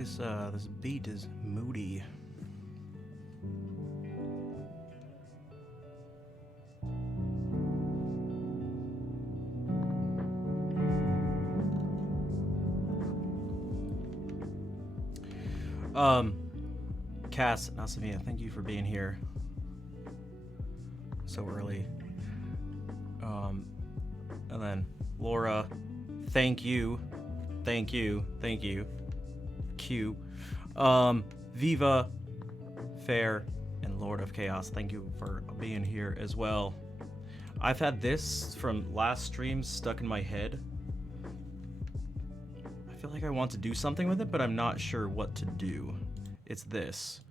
This beat is moody. Cass, Nasamia, thank you for being here so early. And then Laura, thank you. Q. Viva, Fair, and Lord of Chaos, thank you for being here as well. I've had this from last stream stuck in my head. I feel like I want to do something with it, but I'm not sure what to do. It's this.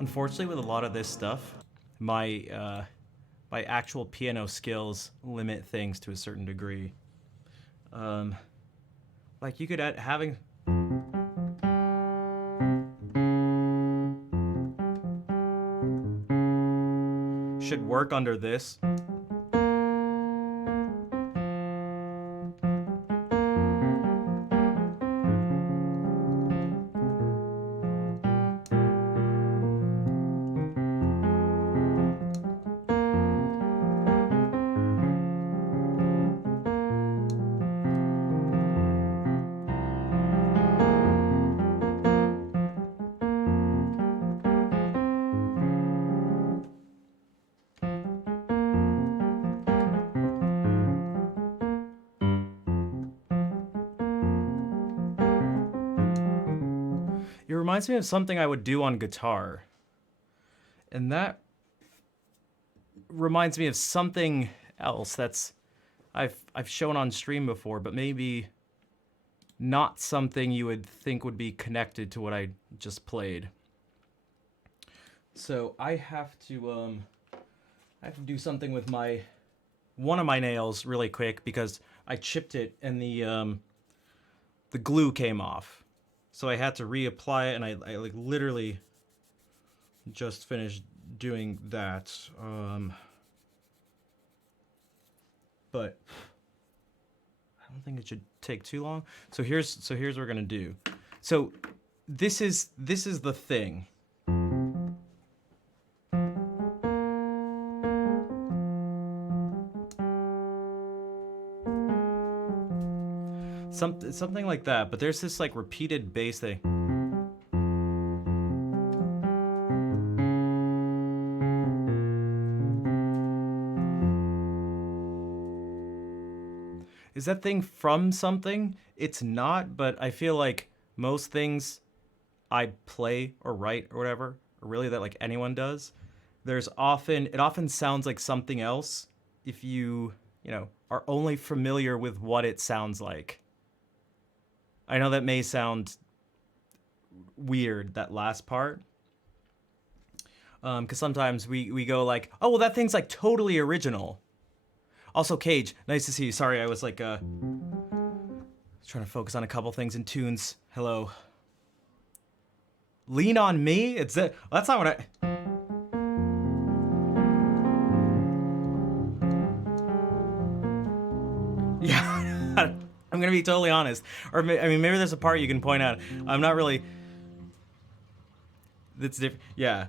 Unfortunately, with a lot of this stuff, my actual piano skills limit things to a certain degree. Like you could having should work under this. It reminds me of something I would do on guitar. And that reminds me of something else that's I've shown on stream before, but maybe not something you would think would be connected to what I just played. So I have to do something with one of my nails really quick because I chipped it and the glue came off. So I had to reapply it, and I like literally just finished doing that. But I don't think it should take too long. So here's what we're gonna do. So this is the thing. Something like that, but there's this like repeated bass thing. Is that thing from something? It's not, but I feel like most things I play or write or whatever, or really that like anyone does, it often sounds like something else if you are only familiar with what it sounds like. I know that may sound weird, that last part. Because sometimes we go like, oh, well, that thing's like totally original. Also, Cage, nice to see you. Sorry, I was like trying to focus on a couple things in tunes. Hello. Lean on Me? That's not what I... Yeah. I'm gonna be totally honest, or I mean, maybe there's a part you can point out. I'm not really. That's different. Yeah.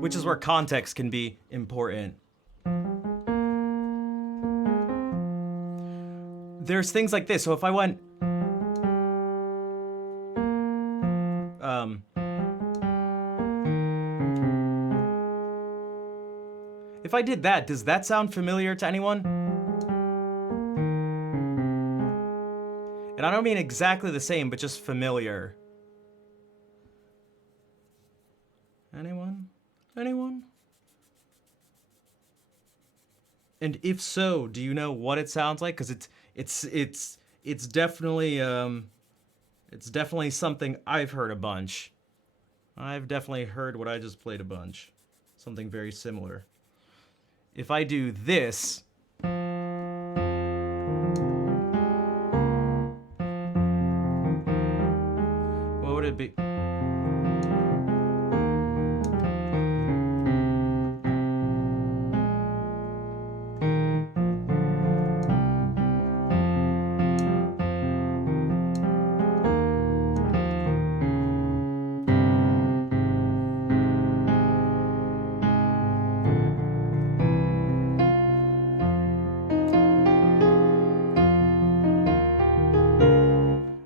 Which is where context can be important. there's things like this. So if I went, if I did that, does that sound familiar to anyone? And I don't mean exactly the same, but just familiar. Anyone? Anyone? And if so, do you know what it sounds like? Because it's definitely something I've heard a bunch. I've definitely heard what I just played a bunch. Something very similar. If I do this, what would it be?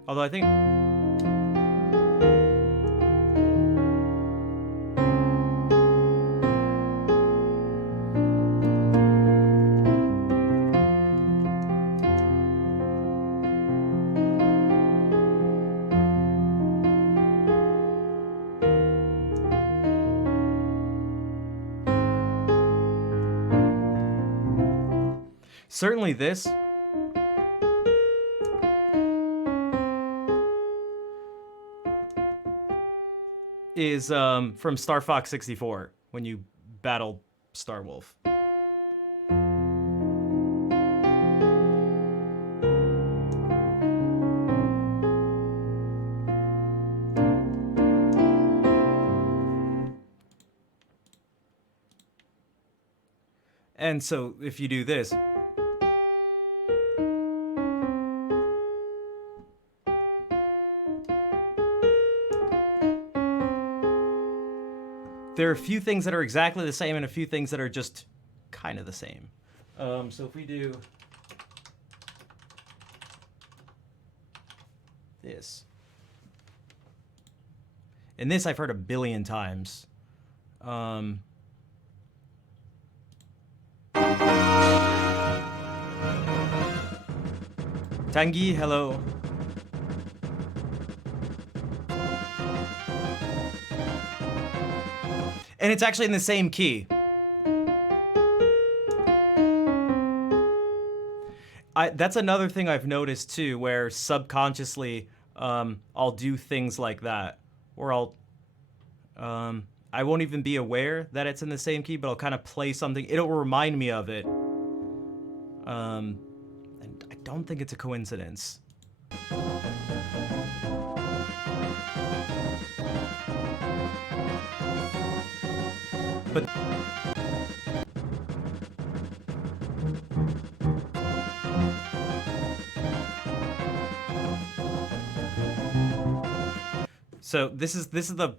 Although I think certainly this is from Star Fox 64 when you battle Starwolf. And so if you do this, there are a few things that are exactly the same and a few things that are just kind of the same. So if we do this, and this I've heard a billion times. Tangi, hello. And it's actually in the same key. That's another thing I've noticed too, where subconsciously I'll do things like that, or I won't even be aware that it's in the same key, but I'll kind of play something. It'll remind me of it. And I don't think it's a coincidence. But so this is the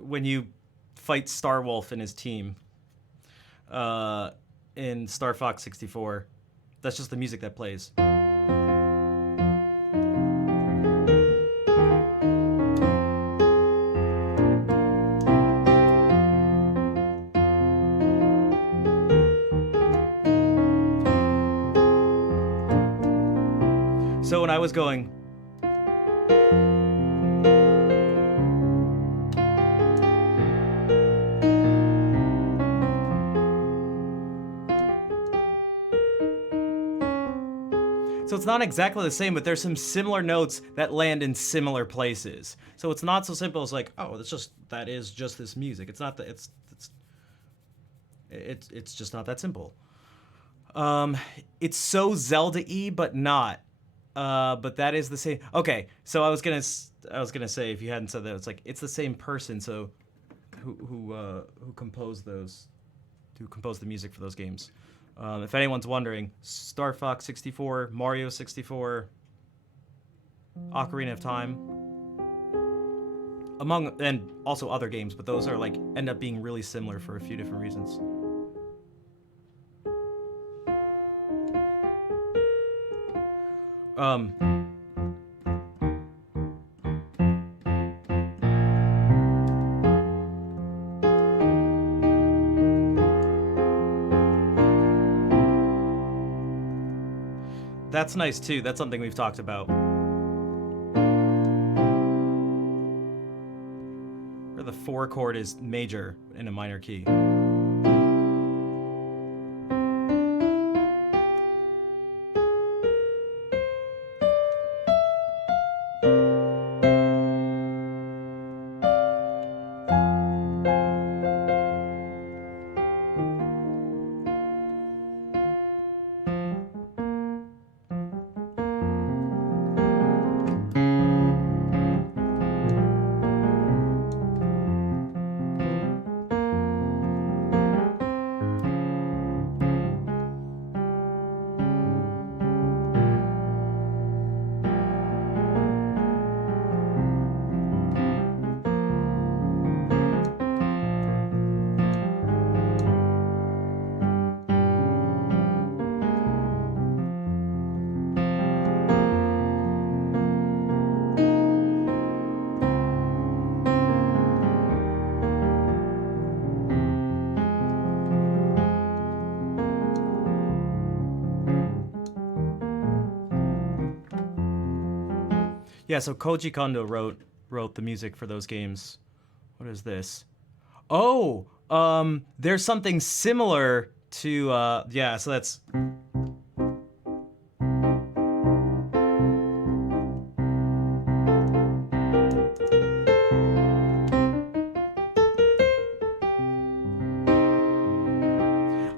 when you fight Starwolf and his team in Star Fox 64. That's just the music that plays. So when I was going, so it's not exactly the same, but there's some similar notes that land in similar places. So it's not so simple as like, oh, that is just this music. It's not that it's just not that simple. It's so Zelda-y, but not. But that is the same. Okay, so I was gonna say, if you hadn't said that, it's the same person. So who composed the music for those games? If anyone's wondering, Star Fox 64, Mario 64, Ocarina of Time, and also other games, but those are end up being really similar for a few different reasons. Um, that's nice too. That's something we've talked about. Where the 4 chord is major in a minor key. Yeah, so Koji Kondo wrote the music for those games. What is this? Oh, there's something similar to yeah, so that's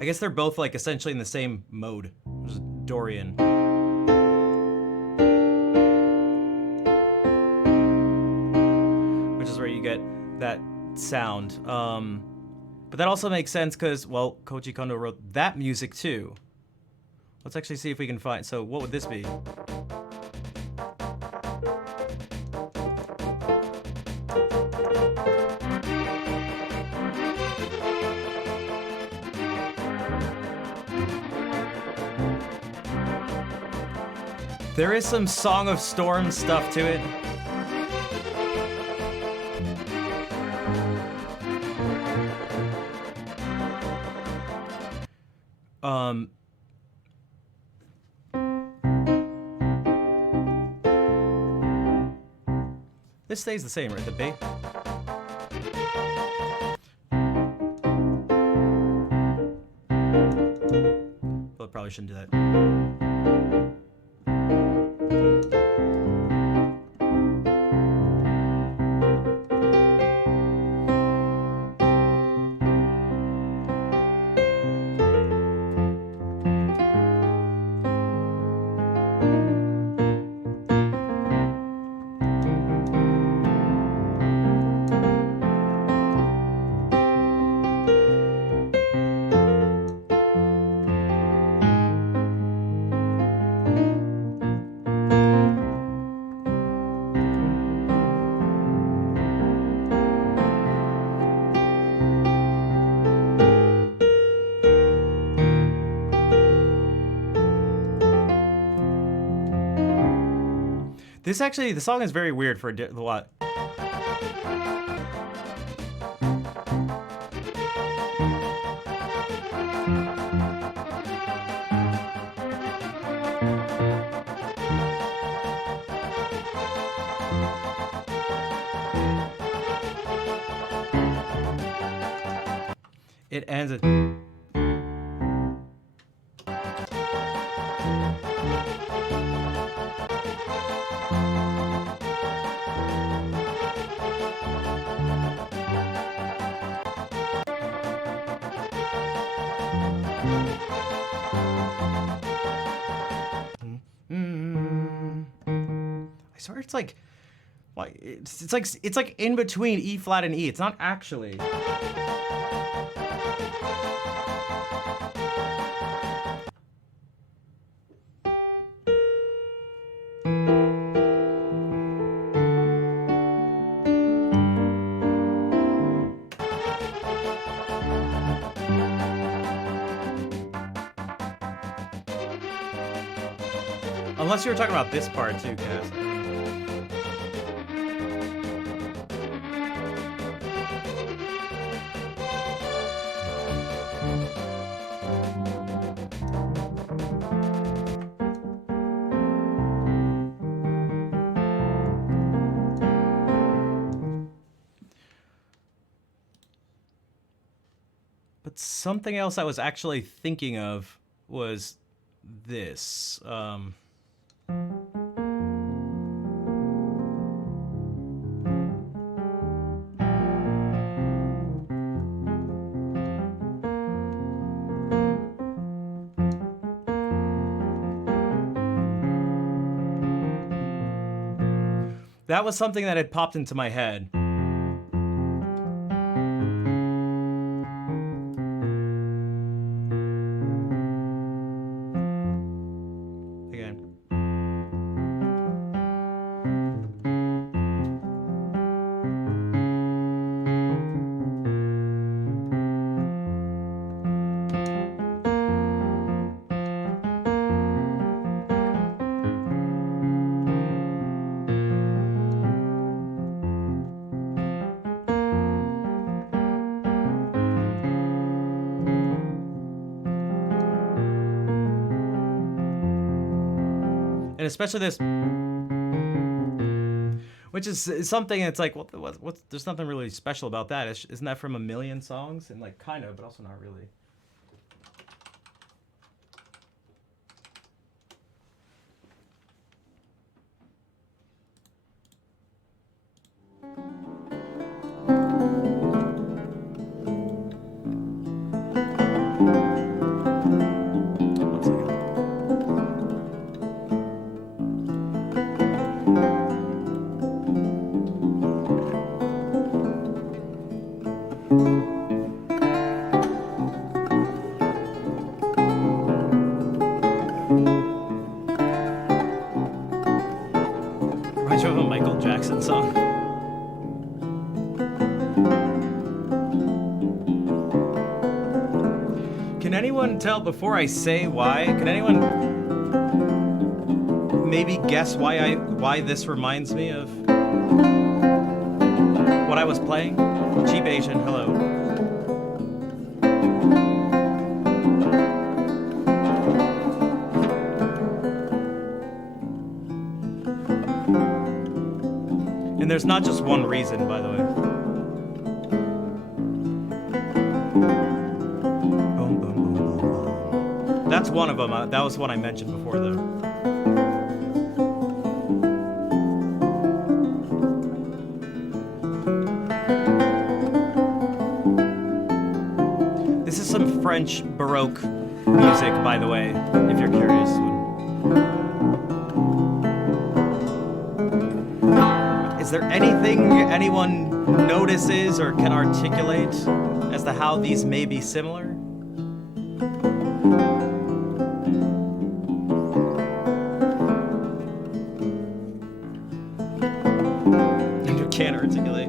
I guess they're both like essentially in the same mode. There's Dorian. Which is where you get that sound. But that also makes sense because, well, Koji Kondo wrote that music too. Let's actually see if we can find. So, what would this be? There is some Song of Storm stuff to it. This stays the same, right? The B? Well, probably shouldn't do that. This actually, the song is very weird for a lot. It ends at... I swear it's like it's like in between E flat and E. It's not actually. Unless you were talking about this part too, Cass. But something else I was actually thinking of was this. That was something that had popped into my head. Again. And especially this, which is something that's like, what's there's nothing really special about that. Isn't that from a million songs? And like, kind of, but also not really. Reminds you of a Michael Jackson song. Can anyone tell, before I say why, can anyone maybe guess why this reminds me of what I was playing? Cheap Asian, hello. And there's not just one reason, by the way. Boom, boom, boom, boom, boom. That's one of them. That was one I mentioned before, though. This is some French Baroque music, by the way, if you're curious. Is there anything anyone notices or can articulate as to how these may be similar? You can't articulate.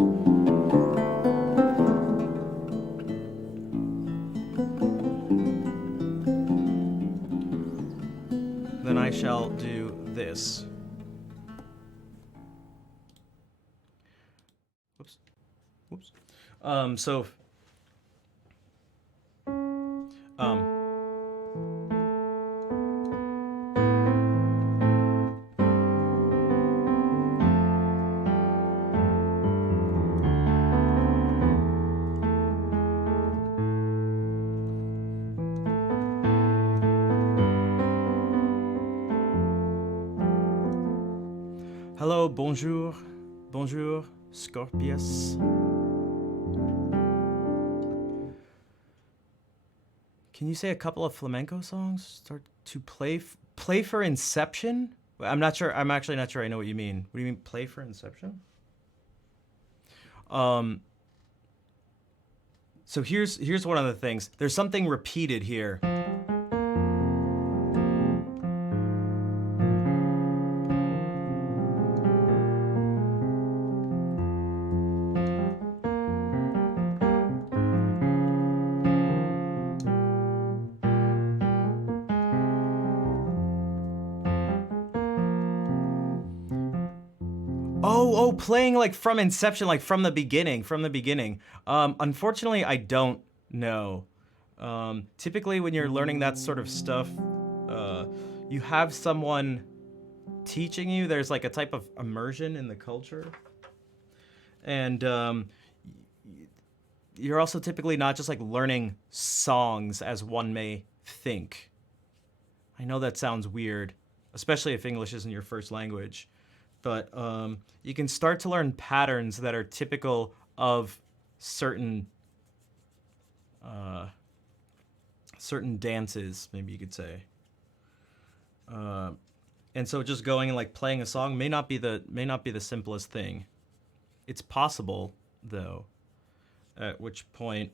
Then I shall do this. Whoops. Hello, bonjour, Scorpius. Can you say a couple of flamenco songs? Start to play for Inception? I'm not sure. I'm actually not sure I know what you mean. What do you mean, play for Inception? So here's one of the things. There's something repeated here. Oh, playing like from inception, like from the beginning, from the beginning. Unfortunately, I don't know. Typically, when you're learning that sort of stuff, uh, you have someone teaching you. There's like a type of immersion in the culture, and you're also typically not just like learning songs as one may think. I know that sounds weird, especially if English isn't your first language, but you can start to learn patterns that are typical of certain certain dances, maybe you could say. And so just going and like playing a song may not be the simplest thing. It's possible though, at which point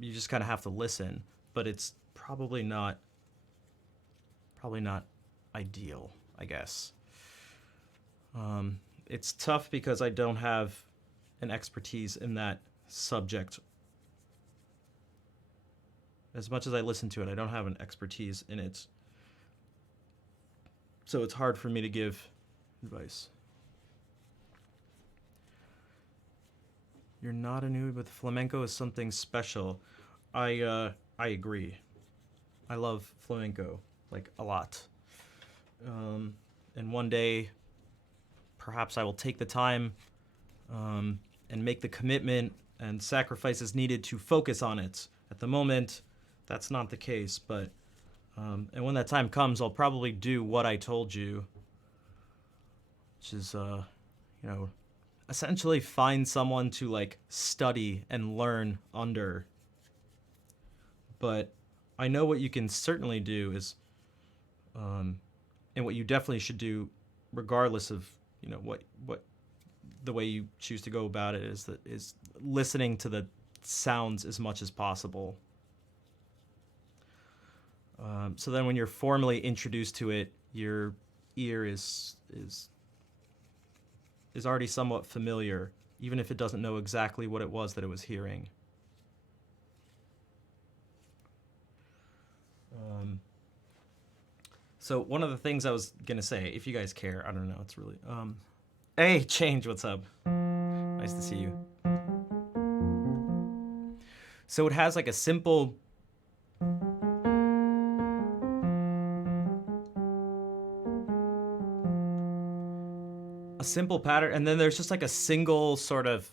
you just kind of have to listen, but it's probably not ideal, I guess. It's tough because I don't have an expertise in that subject. As much as I listen to it, I don't have an expertise in it. So it's hard for me to give advice. You're not a newbie, but flamenco is something special. I agree. I love flamenco like a lot. And one day, perhaps I will take the time and make the commitment and sacrifices needed to focus on it. At the moment, that's not the case, but and when that time comes, I'll probably do what I told you, which is, essentially find someone to like study and learn under. But I know what you can certainly do is, and what you definitely should do, regardless of what the way you choose to go about it, is listening to the sounds as much as possible. So then when you're formally introduced to it, your ear is already somewhat familiar, even if it doesn't know exactly what it was that it was hearing. So one of the things I was gonna say, if you guys care, I don't know, it's really hey, Change, what's up? Nice to see you. So it has like a simple pattern, and then there's just like a single sort of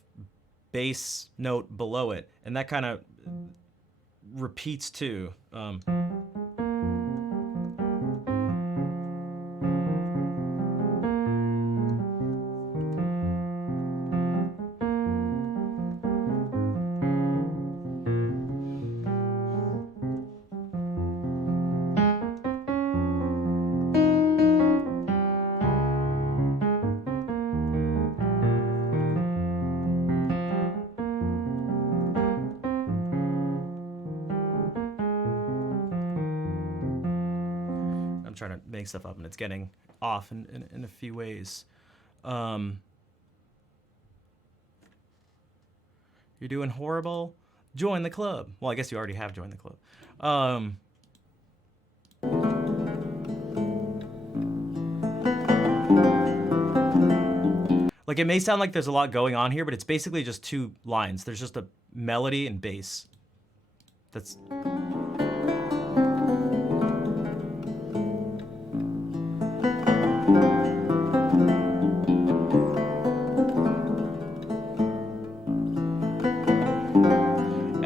bass note below it, and that kind of repeats too. Trying to make stuff up and it's getting off in a few ways. You're doing horrible? Join the club. Well, I guess you already have joined the club. Like it may sound like there's a lot going on here, but it's basically just two lines. There's just a melody and bass. That's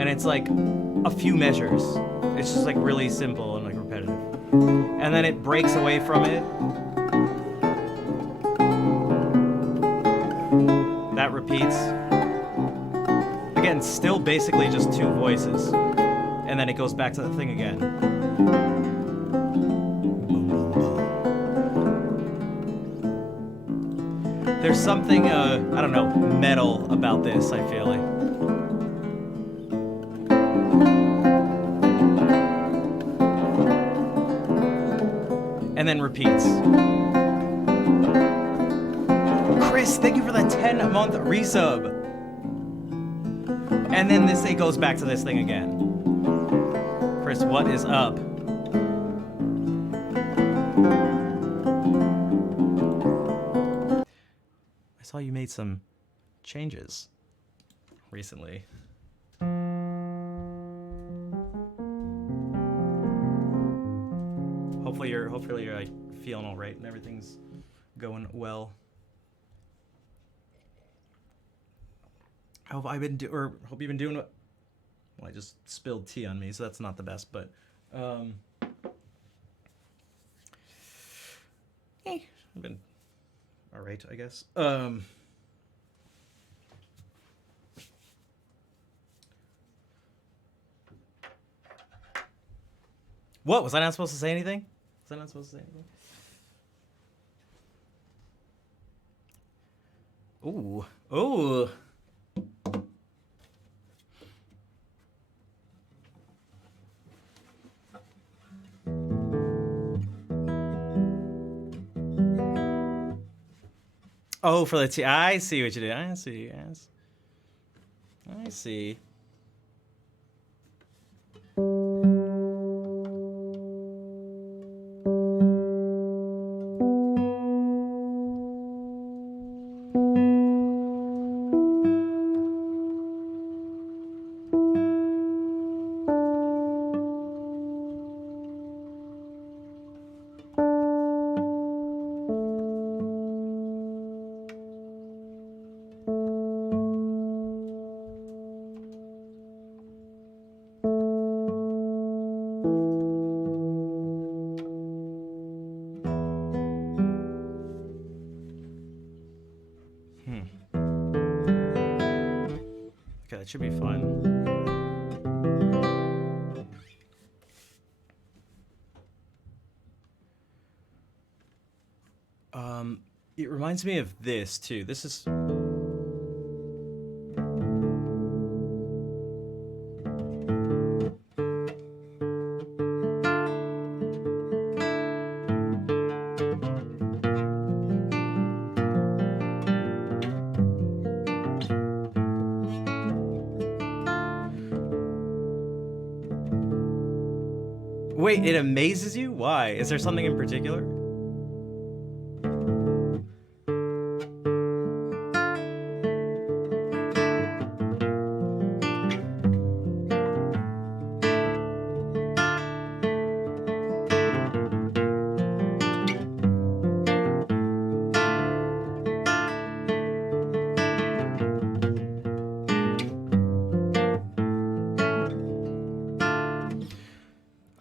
it's like a few measures. It's just like really simple and like repetitive. And then it breaks away from it. That repeats. Again, still basically just two voices. And then it goes back to the thing again. There's something, I don't know, metal about this, I feel like. And then repeats. Chris, thank you for the 10-month resub. And then it goes back to this thing again. Chris, what is up? I saw you made some changes recently. Hopefully you're like feeling all right and everything's going well. Hope you've been doing what? Well, I just spilled tea on me, so that's not the best, but I've been all right, I guess. What? Was I not supposed to say anything? Was I not supposed to say anything? Ooh. Ooh. Oh, for the tea. I see what you did. I see, yes. I see. Okay, that should be fun. It reminds me of this too. This is Wait, it amazes you? Why? Is there something in particular?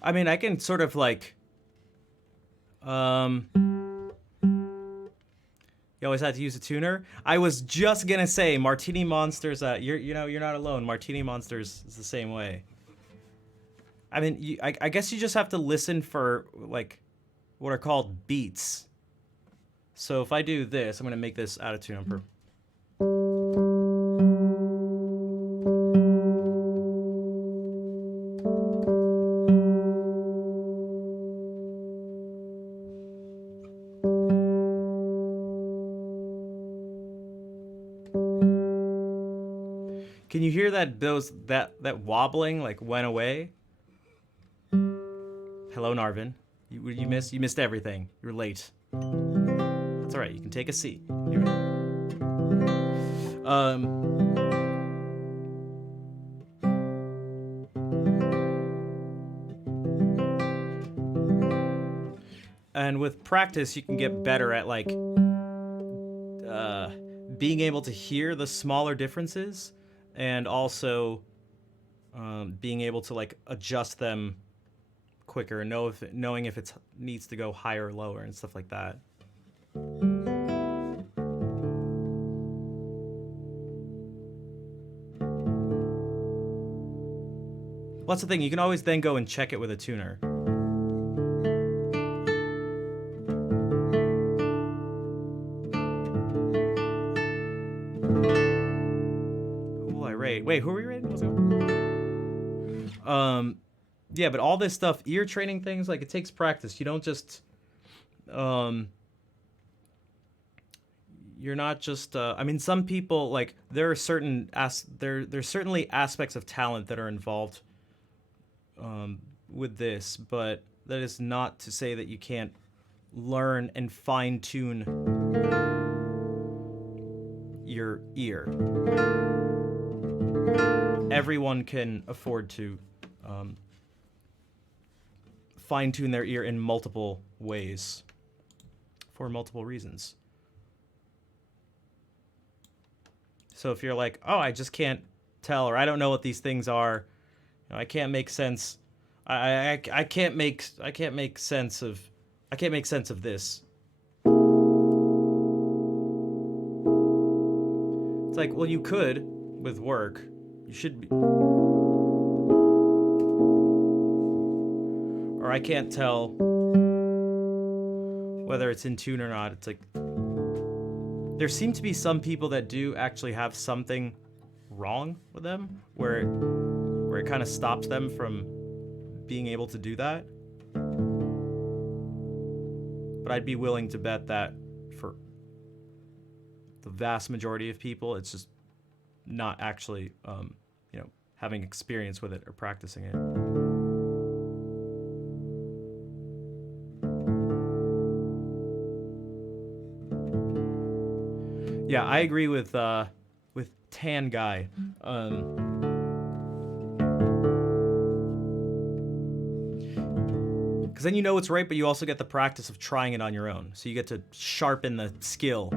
I mean, I can sort of like, you always had to use a tuner. I was just gonna say, Martini Monsters. You're not alone. Martini Monsters is the same way. I mean, I guess you just have to listen for like, what are called beats. So if I do this, I'm gonna make this out of tune. Can you hear that that wobbling like went away? Hello, Narvin. You missed everything. You're late. That's all right. You can take a seat. And with practice, you can get better at like being able to hear the smaller differences, and also being able to like adjust them quicker, knowing if it needs to go higher or lower and stuff like that. Well, that's the thing. You can always then go and check it with a tuner. Wait, who are we rating? Let's go. Yeah, but all this stuff, ear training things, like it takes practice. You don't just, you're not just. I mean, some people like there are certain there's certainly aspects of talent that are involved with this, but that is not to say that you can't learn and fine tune your ear. Everyone can afford to fine tune their ear in multiple ways for multiple reasons. So if you're like, oh, I just can't tell, or I don't know what these things are, you know, I can't make sense. I can't make sense of this. It's like, well, you could with work. You should be. Or I can't tell whether it's in tune or not. It's like, there seem to be some people that do actually have something wrong with them, where it kind of stops them from being able to do that. But I'd be willing to bet that for the vast majority of people, it's just not actually, having experience with it or practicing it. Yeah, I agree with Tan Guy. Because then you know it's right, but you also get the practice of trying it on your own. So you get to sharpen the skill.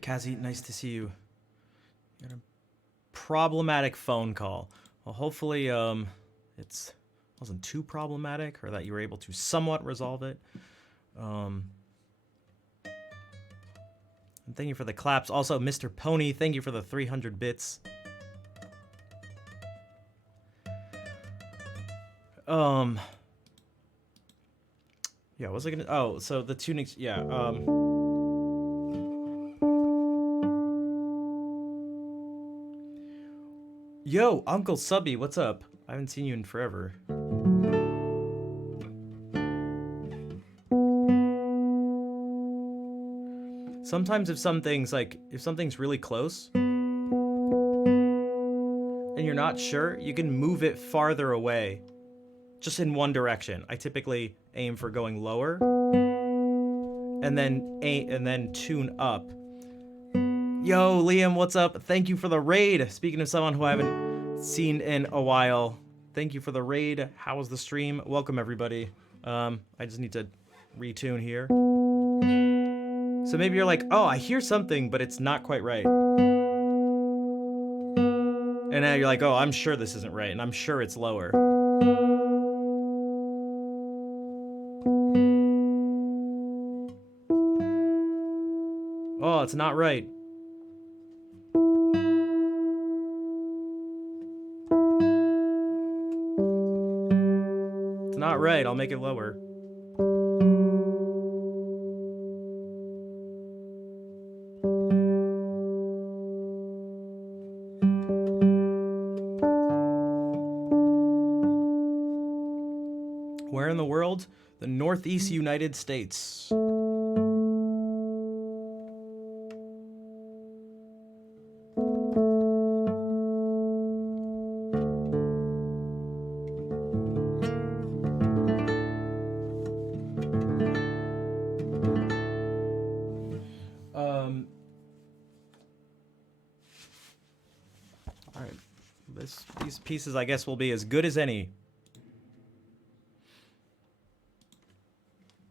Kazi, nice to see you. You got a problematic phone call. Well, hopefully, it's wasn't too problematic, or that you were able to somewhat resolve it. And thank you for the claps. Also, Mr. Pony, thank you for the 300 bits. Yeah, what was I gonna? Oh, so the tunings. Yeah. Yo, Uncle Subby, what's up? I haven't seen you in forever. Sometimes if something's really close and you're not sure, you can move it farther away, just in one direction. I typically aim for going lower and then tune up. Yo, Liam, what's up? Thank you for the raid. Speaking of someone who I haven't seen in a while, thank you for the raid. How was the stream? Welcome, everybody. I just need to retune here. So maybe you're like, oh, I hear something, but it's not quite right. And now you're like, oh, I'm sure this isn't right, and I'm sure it's lower. Oh, it's not right. It's not right. I'll make it lower. Where in the world? The Northeast United States. All right. These pieces, I guess, will be as good as any.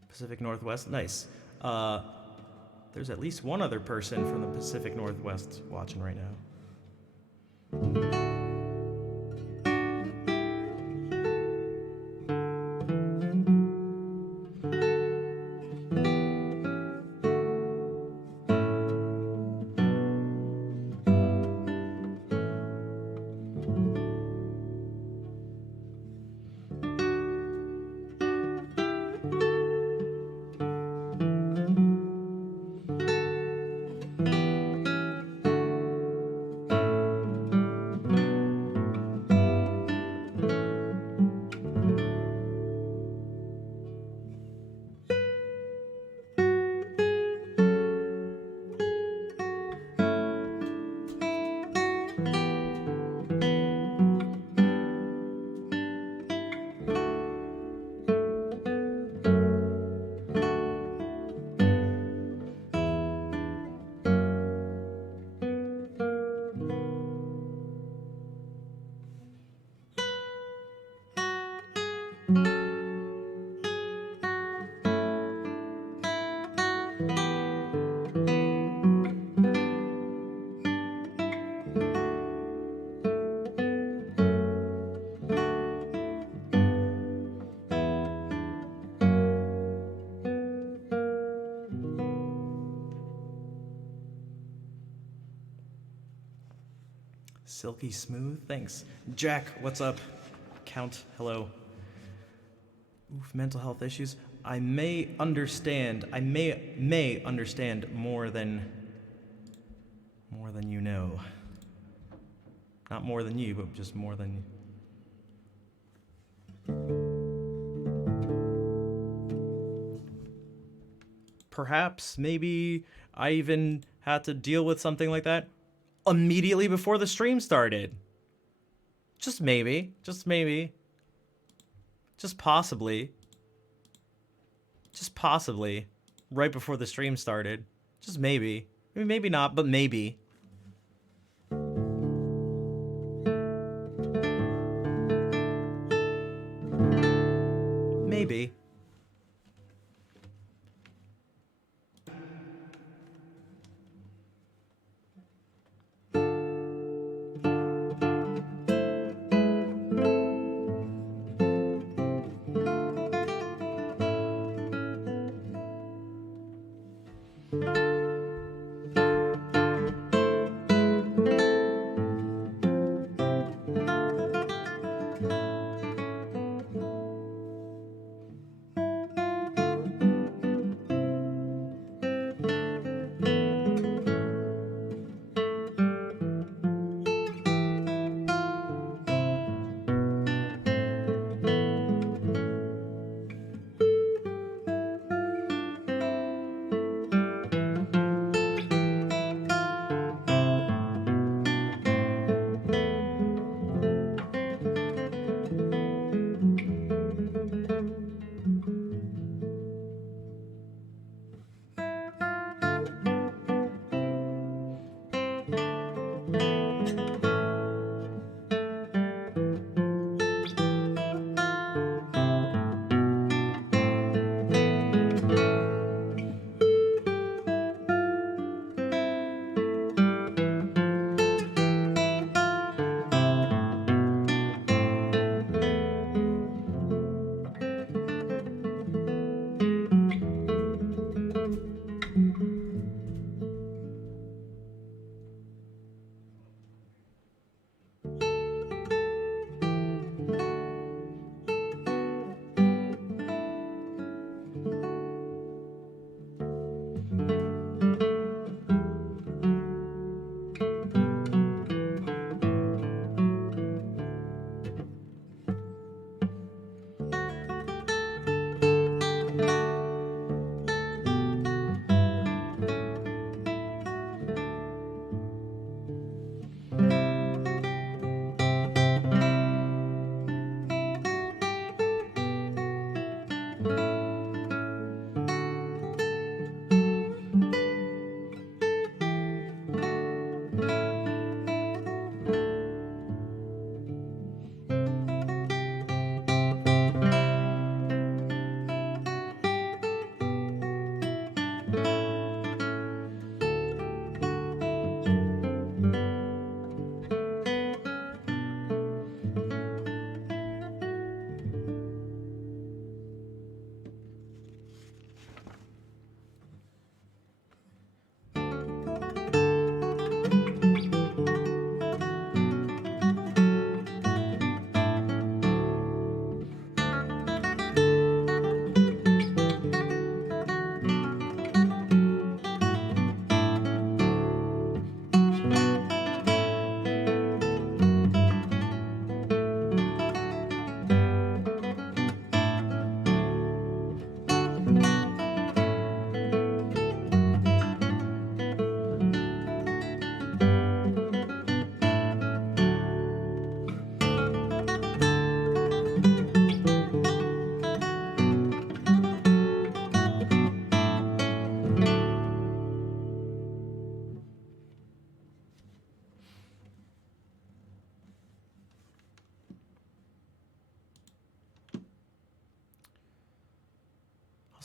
Pacific Northwest, nice. There's at least one other person from the Pacific Northwest watching right now. Silky smooth, thanks. Jack, what's up? Count, hello. Oof, mental health issues. I may understand more than you know. Not more than you, but just more than you. Perhaps, maybe I even had to deal with something like that immediately before the stream started. Just maybe. Just maybe. Just possibly. Just possibly. Right before the stream started. Just maybe. Maybe not, but maybe. Maybe. So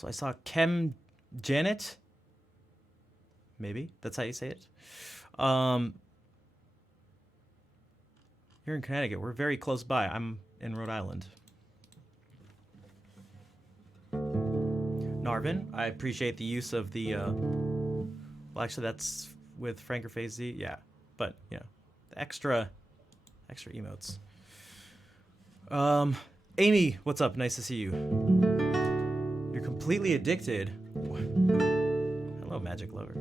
I saw Kem Janet. Maybe that's how you say it. You're in Connecticut. We're very close by. I'm in Rhode Island. Narvin, I appreciate the use of the. Well, actually, that's with Franker Phase Z. Yeah, but you know, the extra emotes. Amy, what's up? Nice to see you. You're completely addicted. Hello, Magic Lover.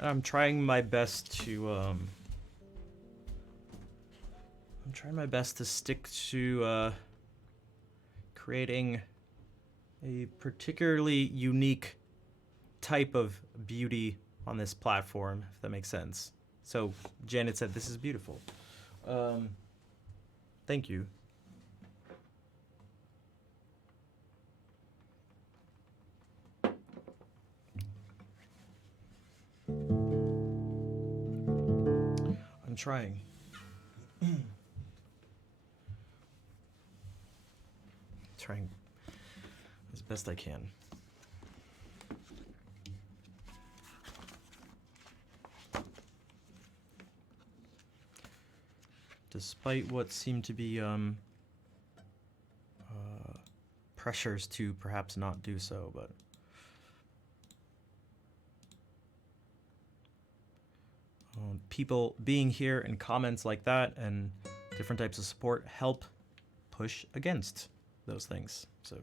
I'm trying my best to stick to creating a particularly unique type of beauty on this platform, if that makes sense. So Janet said this is beautiful. Thank you. I'm trying. Trying as best I can. despite what seem to be pressures to perhaps not do so, but people being here and comments like that and different types of support help push against those things. So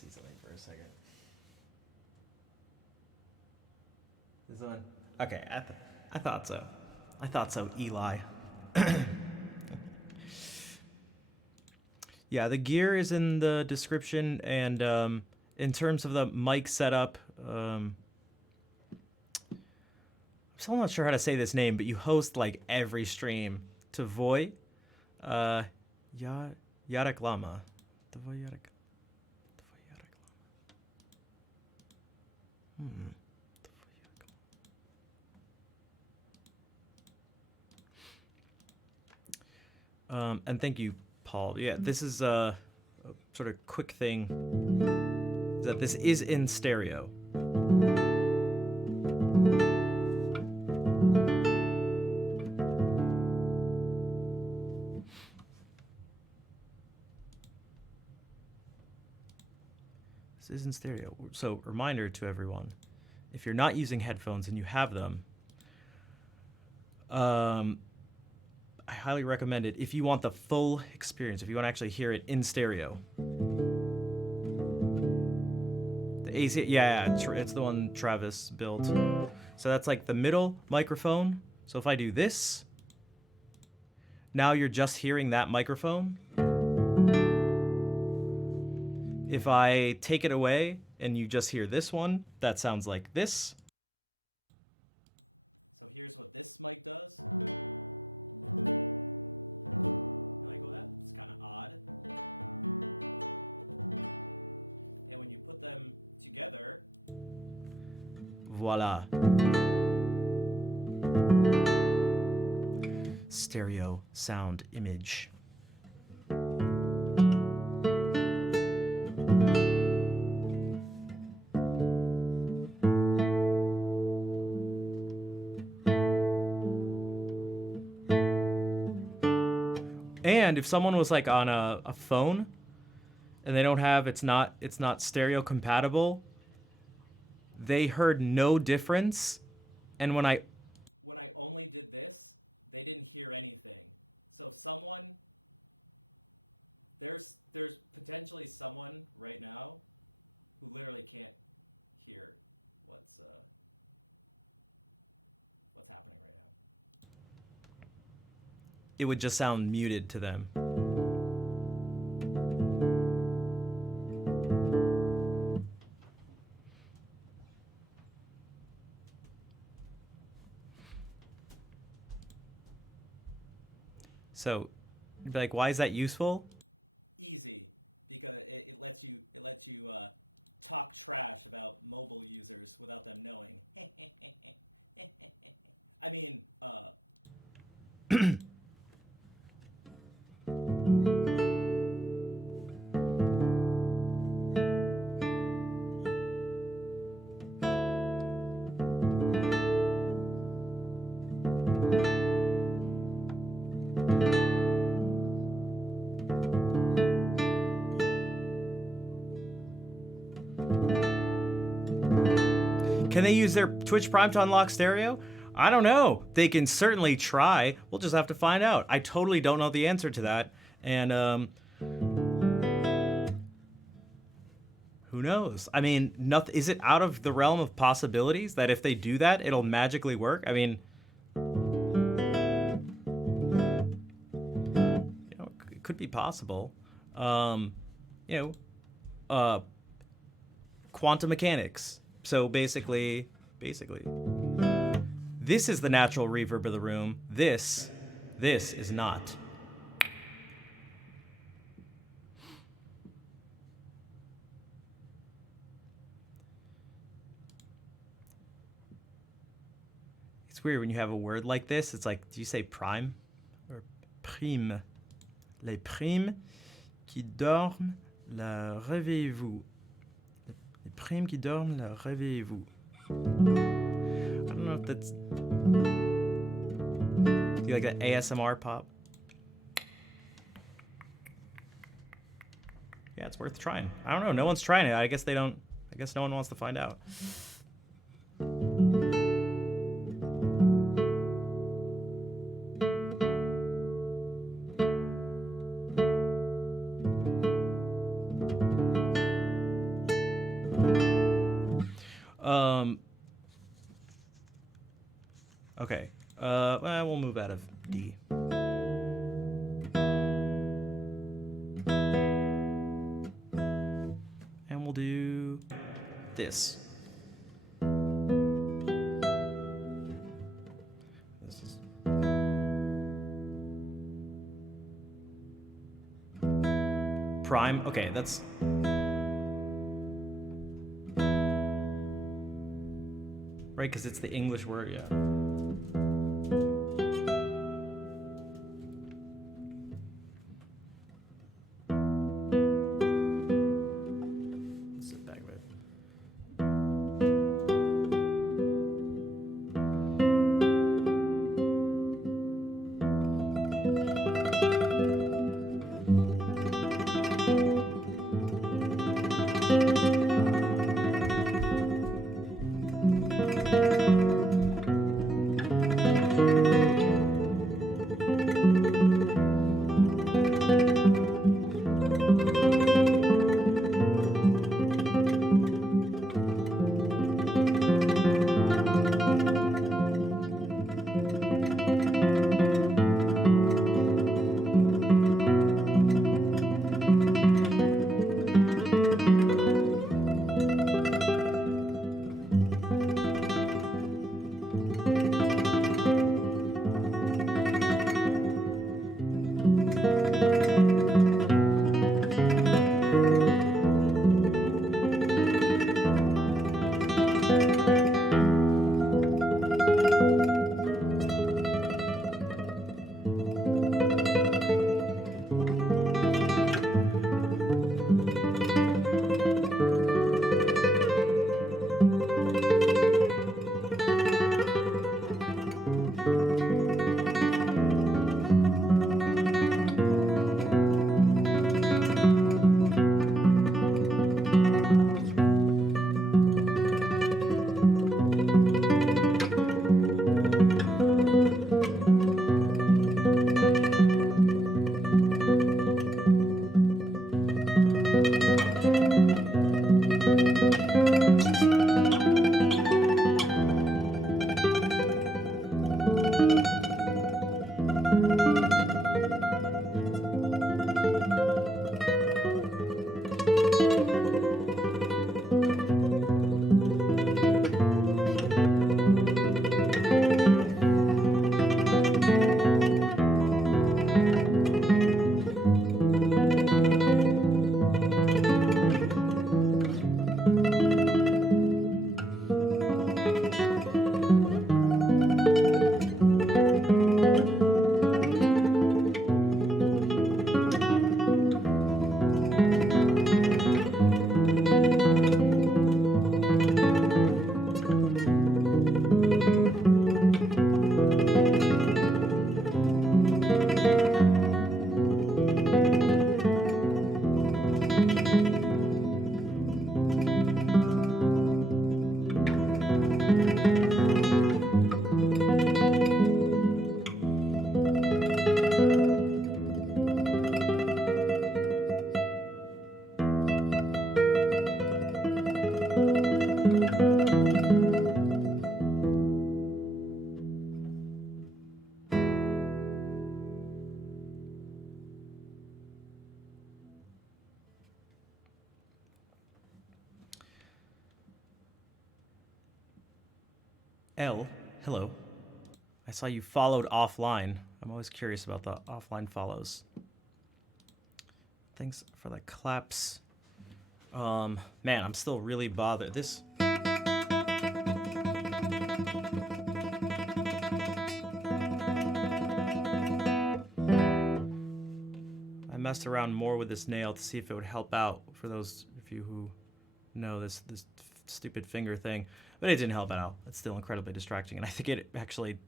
see something for a second. Is on? Okay, I thought so. I thought so, Eli. Yeah, the gear is in the description, and in terms of the mic setup, I'm still not sure how to say this name, but you host like every stream. Tavoy, Yarak Lama. Tavoy Yarak. And thank you, Paul. Yeah, this is a sort of quick thing, is that this is in stereo. This is in stereo. So, reminder to everyone, if you're not using headphones and you have them, I highly recommend it if you want the full experience, if you want to actually hear it in stereo. The AC, yeah, it's the one Travis built. So that's like the middle microphone. So if I do this, now you're just hearing that microphone. If I take it away and you just hear this one, that sounds like this. Voila. Stereo sound image. And if someone was like on a phone and they don't have it's not stereo compatible, they heard no difference. And when it would just sound muted to them. So, you'd be like, why is that useful? Can they use their Twitch Prime to unlock stereo? I don't know. They can certainly try. We'll just have to find out. I totally don't know the answer to that. And who knows? I mean, nothing. Is it out of the realm of possibilities that if they do that, it'll magically work? I mean, it could be possible. Quantum mechanics. So basically, this is the natural reverb of the room. This is not. It's weird when you have a word like this. It's like, do you say prime or prime? Les primes qui dorment, la réveillez-vous. Les primes qui dorment, la réveillez-vous. I don't know if that's... Do you like that ASMR pop? Yeah, it's worth trying. I don't know. No one's trying it. I guess they don't... I guess no one wants to find out. Okay. Well, we'll move out of D. And we'll do this. This is prime. Okay, that's... Right, because it's the English word, yeah. Sit back a bit. L, hello. I saw you followed offline. I'm always curious about the offline follows. Thanks for the claps. Man, I'm still really bothered. This. I messed around more with this nail to see if it would help out for those of you who know this stupid finger thing, but it didn't help out. It's still incredibly distracting, and I think it actually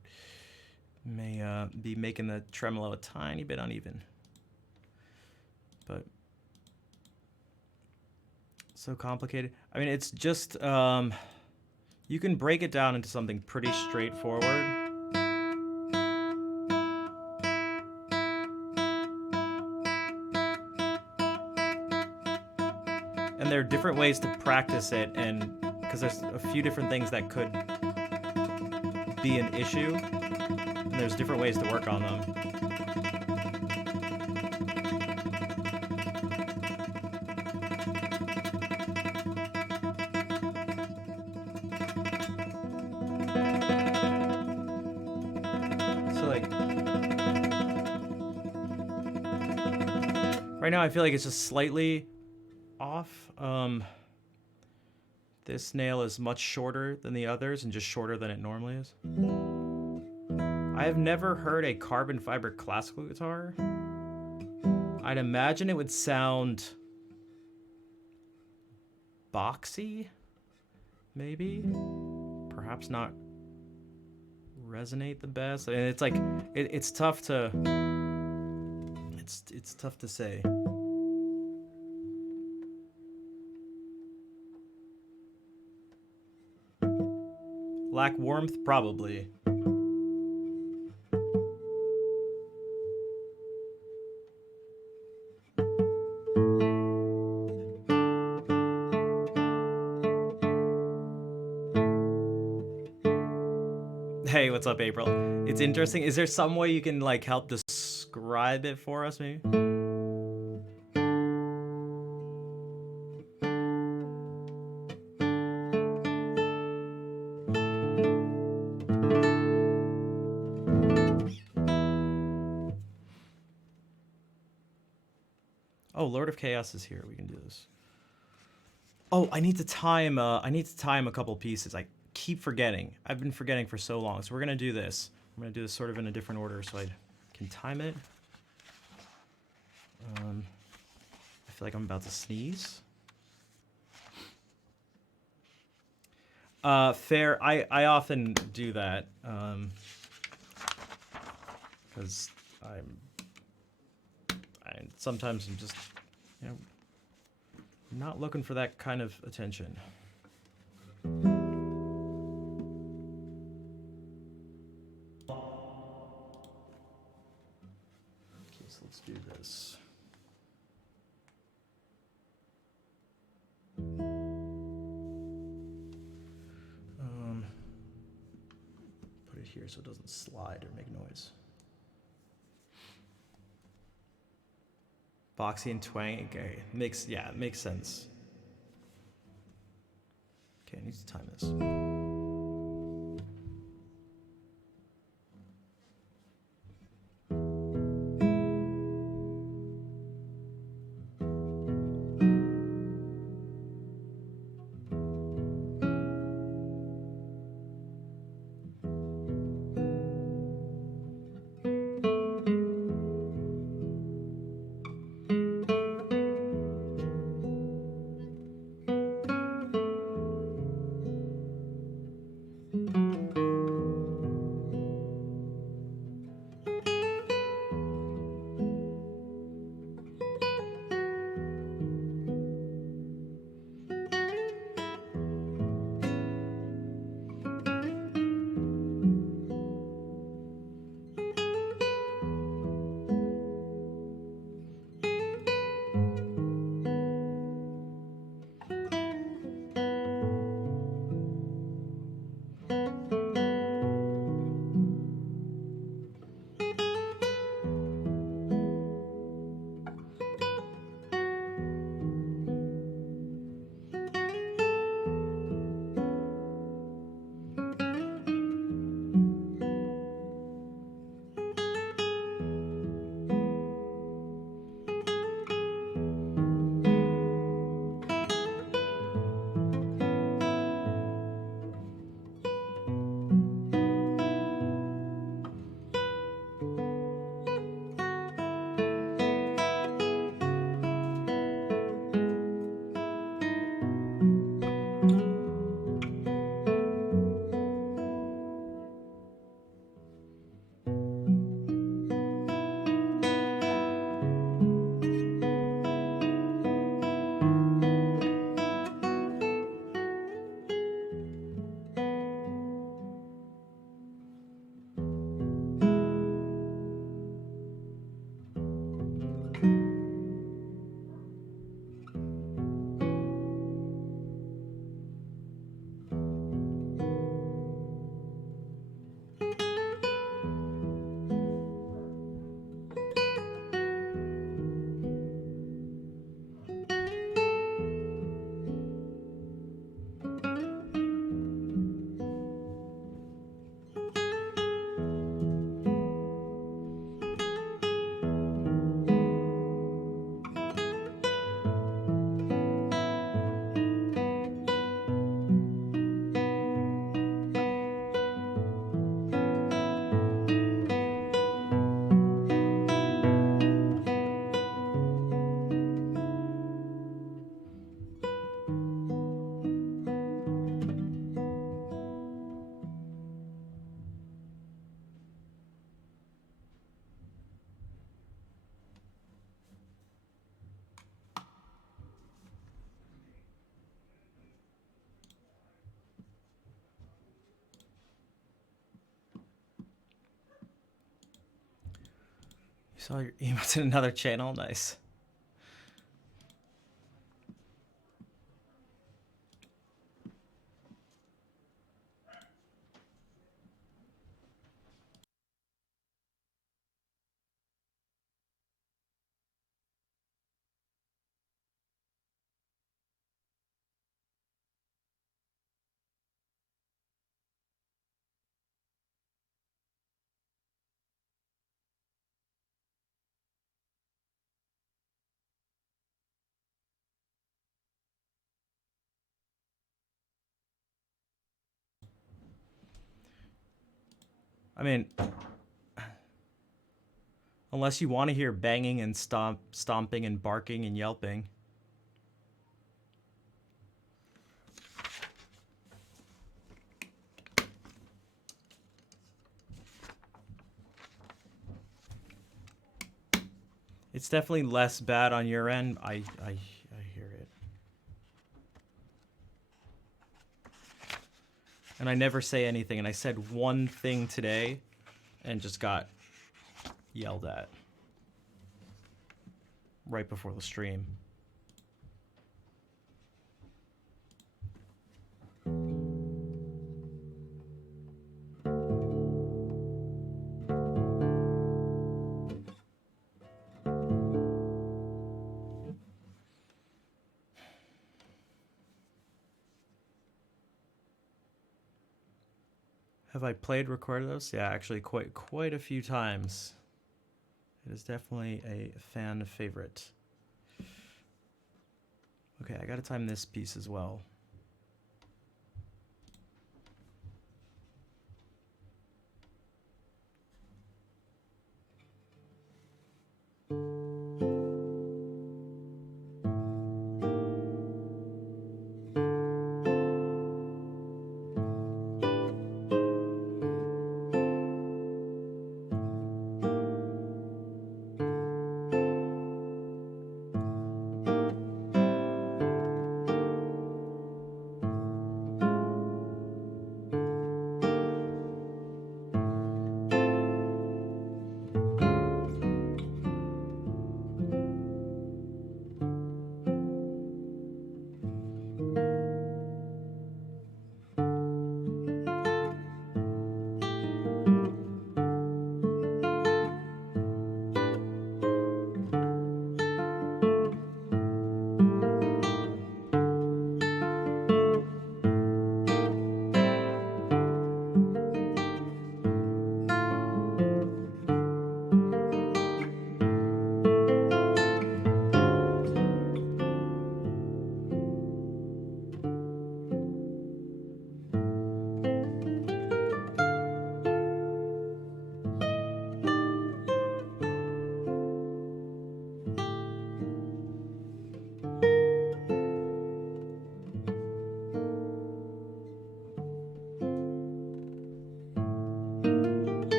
may be making the tremolo a tiny bit uneven. But so complicated. I mean, it's just you can break it down into something pretty straightforward. And there are different ways to practice it, and because there's a few different things that could be an issue, and there's different ways to work on them. So like right now I feel like it's just slightly off. This nail is much shorter than the others and just shorter than it normally is. I have never heard a carbon fiber classical guitar. I'd imagine it would sound boxy, maybe. Perhaps not resonate the best. I mean, it's like it's tough to it's tough to say. Lack warmth, probably. Hey, what's up, April? It's interesting. Is there some way you can like help describe it for us, maybe? Oh, Lord of Chaos is here. We can do this. Oh, I need to time a couple pieces. I keep forgetting. I've been forgetting for so long. So we're gonna do this. I'm gonna do this sort of in a different order so I can time it. I feel like I'm about to sneeze. Fair. I often do that because sometimes I'm just, you know, not looking for that kind of attention. Okay, so let's do this. Put it here so it doesn't slide or make noise. Boxy and twang, okay, makes sense. Okay, I need to time this. Saw your emotes in another channel. Nice. I mean, unless you want to hear banging and stomping and barking and yelping. It's definitely less bad on your end. I hear it. And I never say anything, and I said one thing today and just got yelled at right before the stream. Have I played Record those? Yeah, actually quite a few times. It is definitely a fan favorite. Okay, I gotta time this piece as well.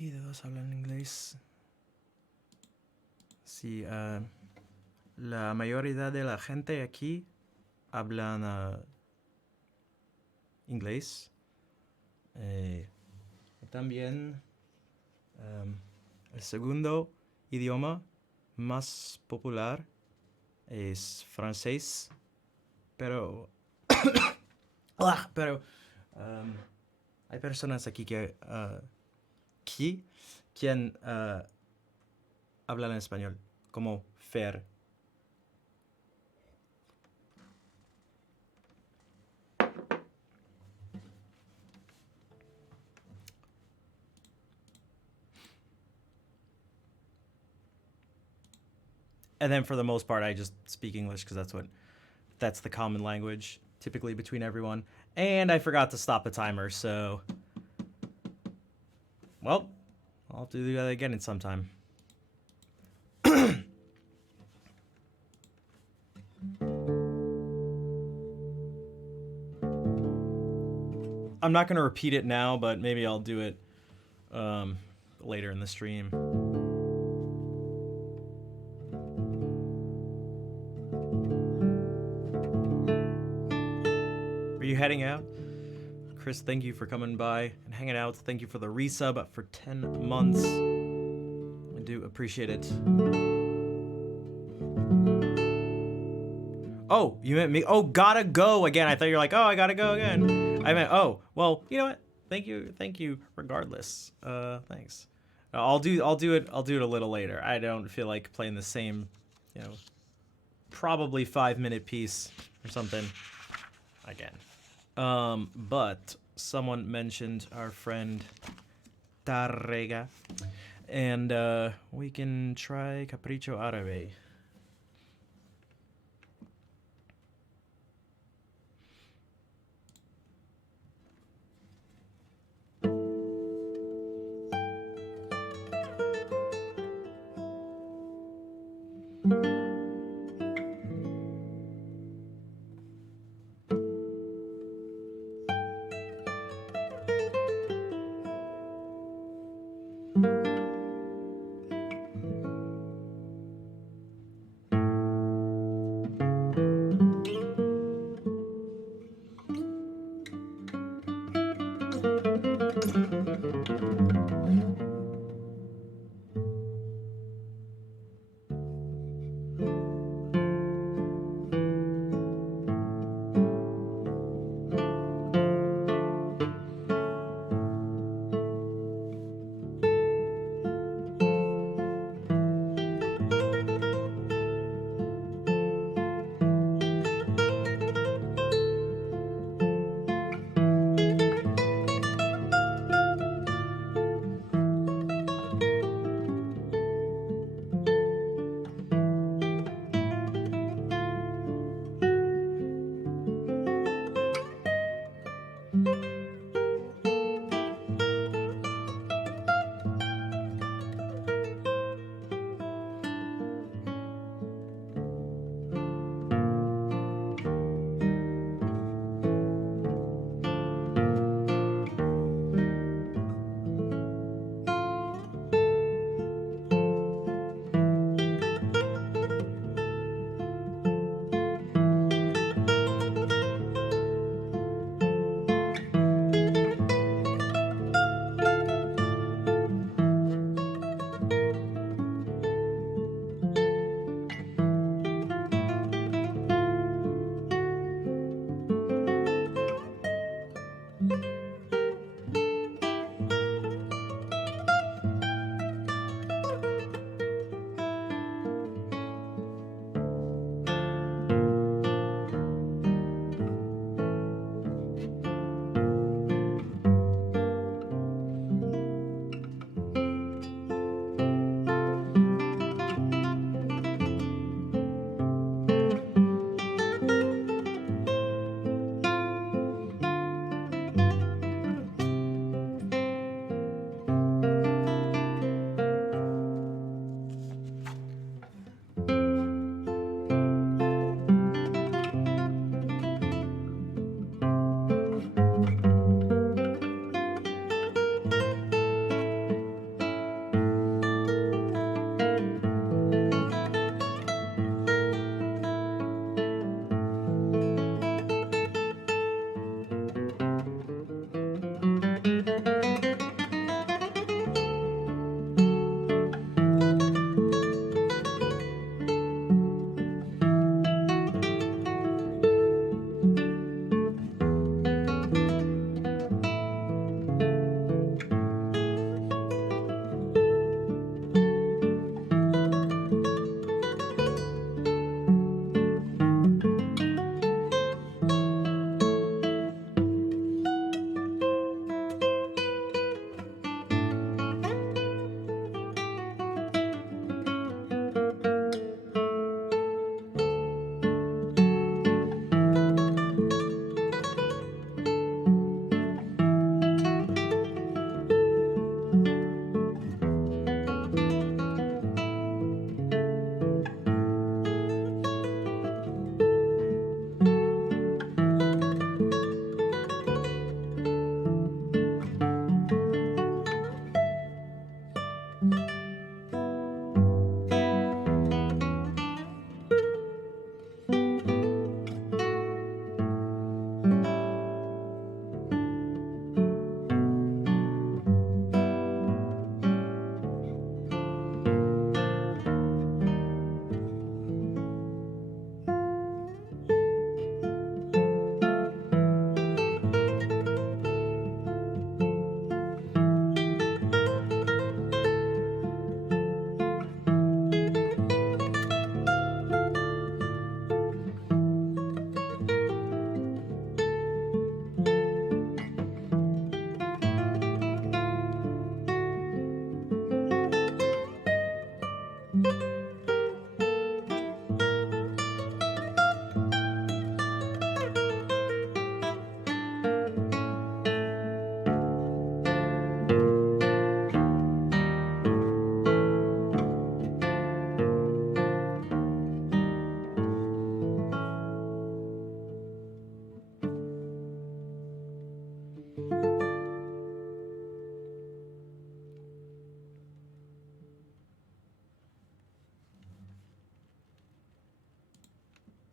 aquí todos hablan inglés. Sí, la mayoría de la gente aquí hablan inglés. También el segundo idioma más popular es francés, pero pero hay personas aquí que quien hablan español, como Fer. And then for the most part, I just speak English because that's the common language typically between everyone. And I forgot to stop the timer, so well, I'll have to do that again in some time. I'm not going to repeat it now, but maybe I'll do it later in the stream. Are you heading out? Chris, thank you for coming by and hanging out. Thank you for the resub for 10 months. I do appreciate it. Oh, you meant me? Oh, gotta go again. I thought you were like, oh, I gotta go again. I meant, oh, well, you know what? Thank you. Regardless, thanks. I'll do it a little later. I don't feel like playing the same, probably 5-minute piece or something again. But someone mentioned our friend Tarrega, and we can try Capricho Árabe.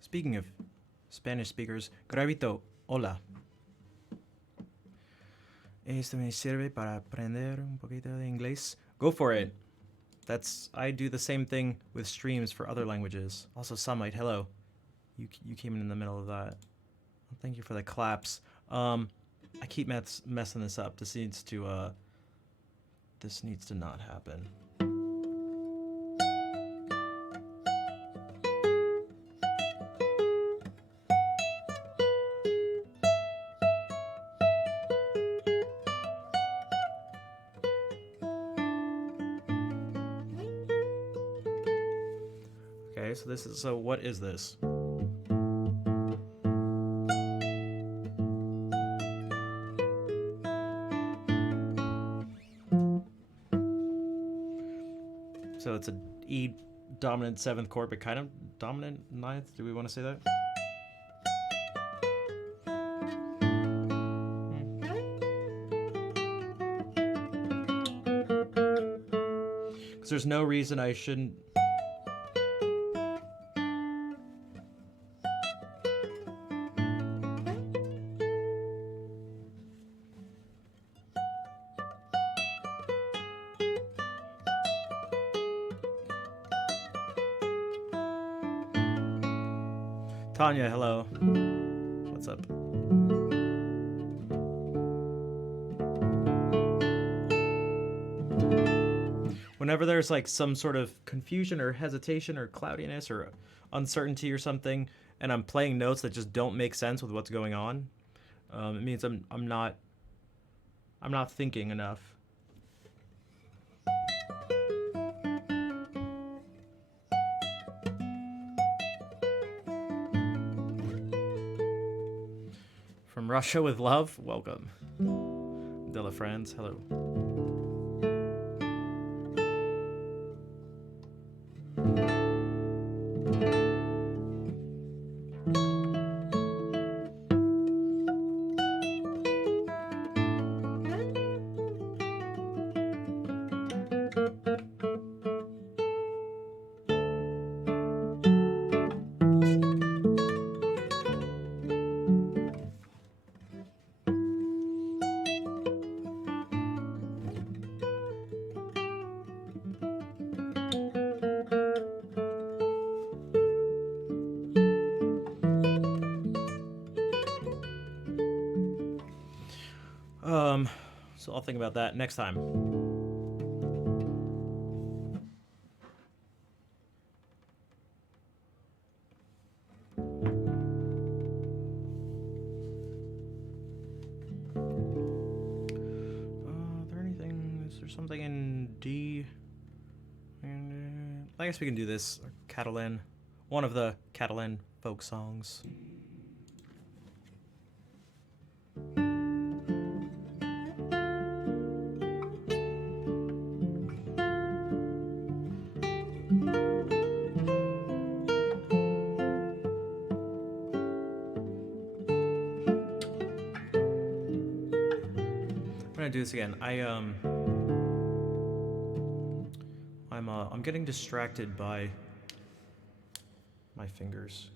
Speaking of Spanish speakers, Gravito, hola. Esto me sirve para aprender un poquito de inglés. Go for it. I do the same thing with streams for other languages. Also, Sunlight, hello. You came in the middle of that. Well, thank you for the claps. I keep messing this up. This needs to not happen. Okay, so what is this? So it's a E dominant 7th chord, but kind of dominant 9th. Do we want to say that? Because there's no reason I shouldn't. Tanya, hello. What's up? Whenever there's like some sort of confusion or hesitation or cloudiness or uncertainty or something, and I'm playing notes that just don't make sense with what's going on, it means I'm not thinking enough. From Russia with love, welcome. Della Franz, hello. So I'll think about that next time. Is there something in D? And I guess we can do this. Catalan, one of the Catalan folk songs. Do this again. I'm getting distracted by my fingers.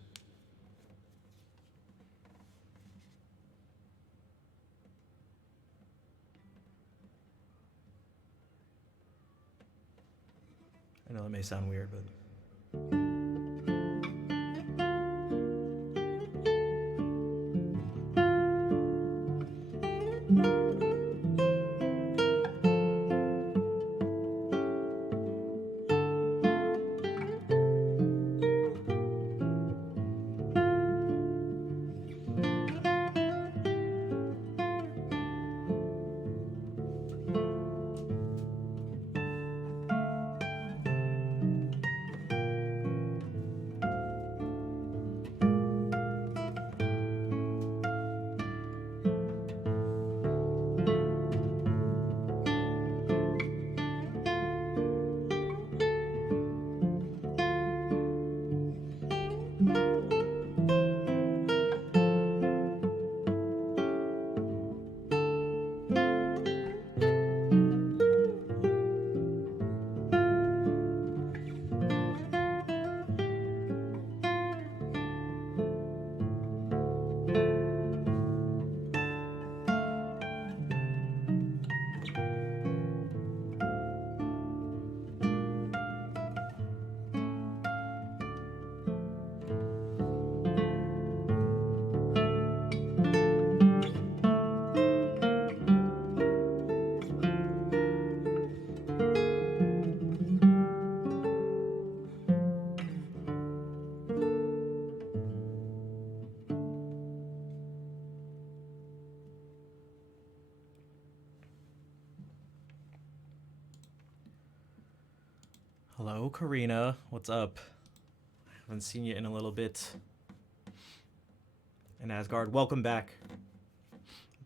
I know that may sound weird, but Hello, Karina. What's up? Haven't seen you in a little bit. And Asgard, welcome back.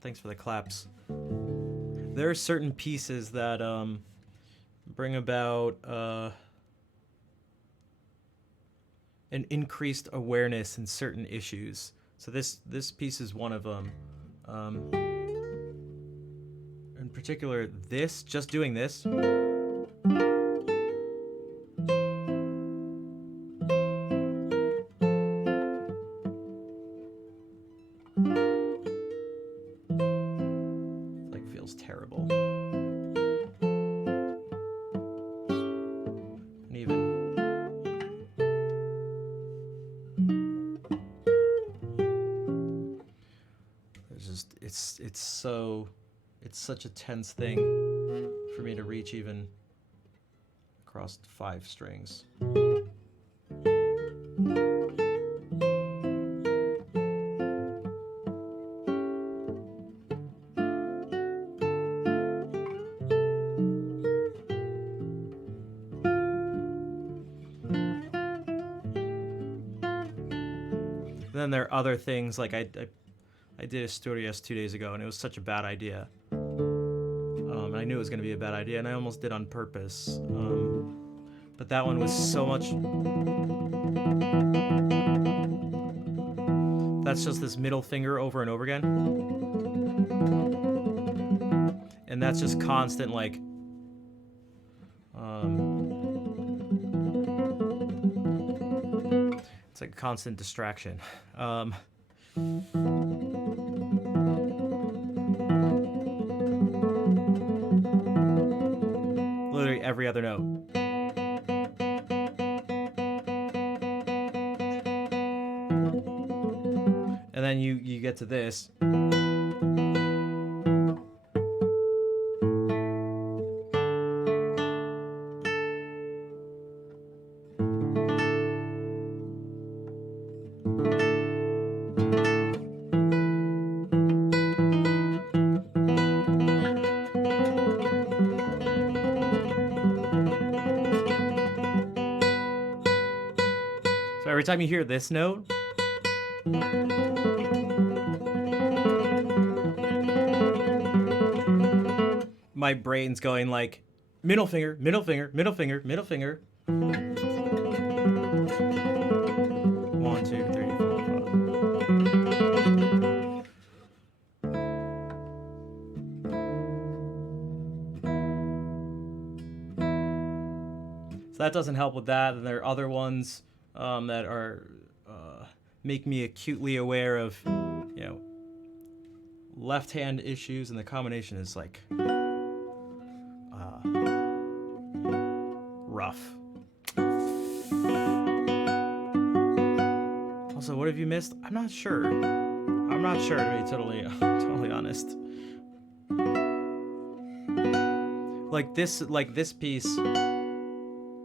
Thanks for the claps. There are certain pieces that bring about an increased awareness in certain issues. So this piece is one of them. In particular, just doing this. Like feels terrible. And even there's just it's such a tense thing for me to reach even across 5 strings. Then there are other things, like I did Asturias 2 days ago, and it was such a bad idea. And I knew it was going to be a bad idea, and I almost did on purpose. But that one was so much... That's just this middle finger over and over again. And that's just constant, like... It's like a constant distraction. Literally every other note. And then you get to this. So every time you hear this note, my brain's going like middle finger, middle finger, middle finger, middle finger. 1, 2, 3, 4, 5. So that doesn't help with that. And there are other ones that are make me acutely aware of, left hand issues, and the combination is like rough. Also, what have you missed? I'm not sure. To be totally honest. Like this piece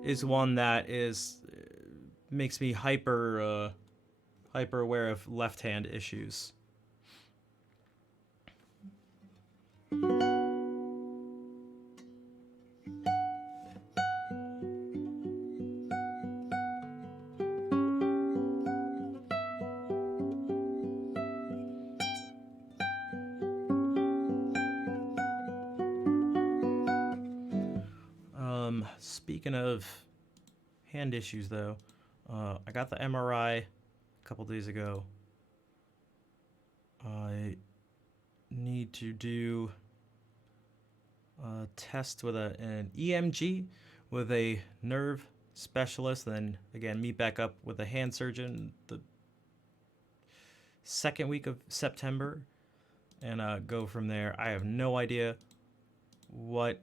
is one that makes me hyper aware of left hand issues. Speaking of hand issues, though, I got the MRI a couple days ago. I need to do a test with an EMG with a nerve specialist, and then again meet back up with a hand surgeon the second week of September, and go from there. I have no idea what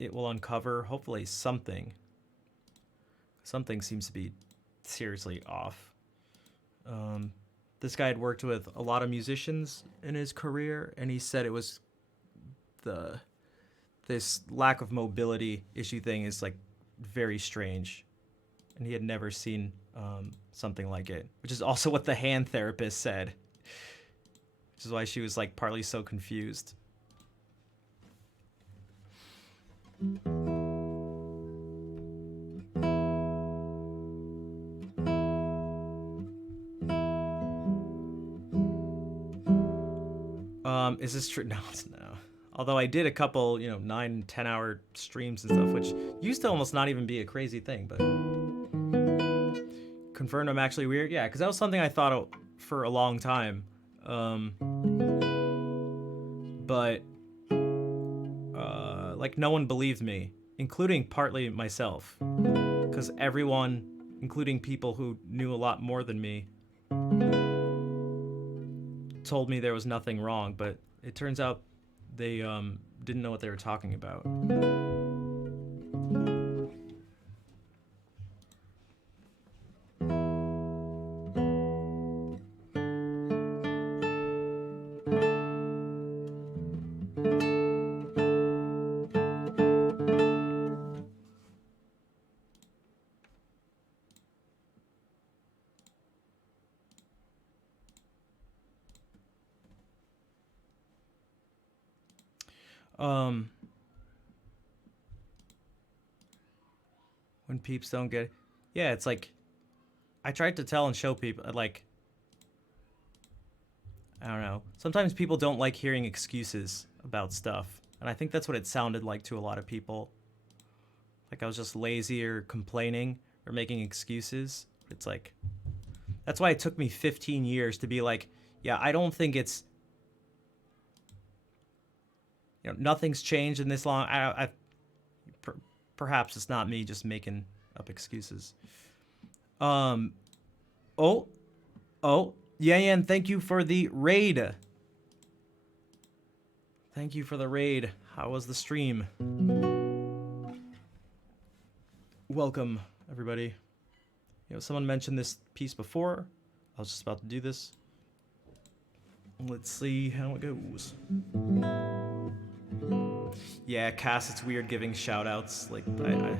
it will uncover. Hopefully something seems to be seriously off. This guy had worked with a lot of musicians in his career, and he said it was this lack of mobility issue thing is like very strange, and he had never seen something like it, which is also what the hand therapist said, which is why she was like partly so confused. Is this true? No, it's no. Although I did a couple, 9, 10 hour streams and stuff, which used to almost not even be a crazy thing, but confirmed I'm actually weird. Yeah, because that was something I thought for a long time. But like no one believed me, including partly myself, because everyone, including people who knew a lot more than me, told me there was nothing wrong, but it turns out they didn't know what they were talking about. When peeps don't get, yeah, it's like I tried to tell and show people, like, I don't know. Sometimes people don't like hearing excuses about stuff, and I think that's what it sounded like to a lot of people. Like I was just lazy or complaining or making excuses. It's like, that's why it took me 15 years to be like, yeah, I don't think it's, nothing's changed in this long. Perhaps it's not me just making up excuses. Oh, Yan, thank you for the raid. Thank you for the raid. How was the stream? Welcome, everybody. Someone mentioned this piece before. I was just about to do this. Let's see how it goes. Yeah, Cass, it's weird giving shout-outs. Like, I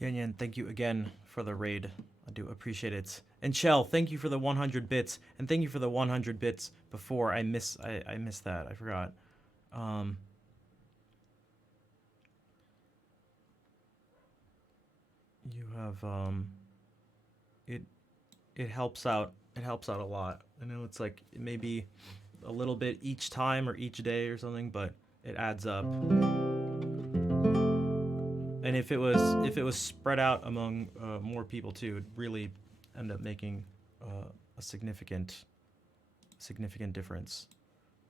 Yan Yan, thank you again for the raid. I do appreciate it. And Shell, thank you for the 100 bits, and thank you for the 100 bits before. I missed that. I forgot. You have it helps out. It helps out a lot. I know it's like maybe a little bit each time or each day or something, but it adds up. And if it was spread out among more people too, it'd really end up making a significant difference.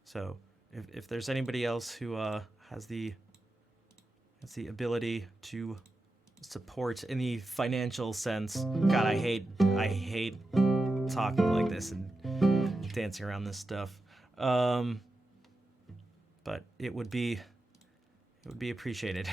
So if there's anybody else who has the ability to support in the financial sense, God, I hate talking like this and dancing around this stuff. But it would be appreciated.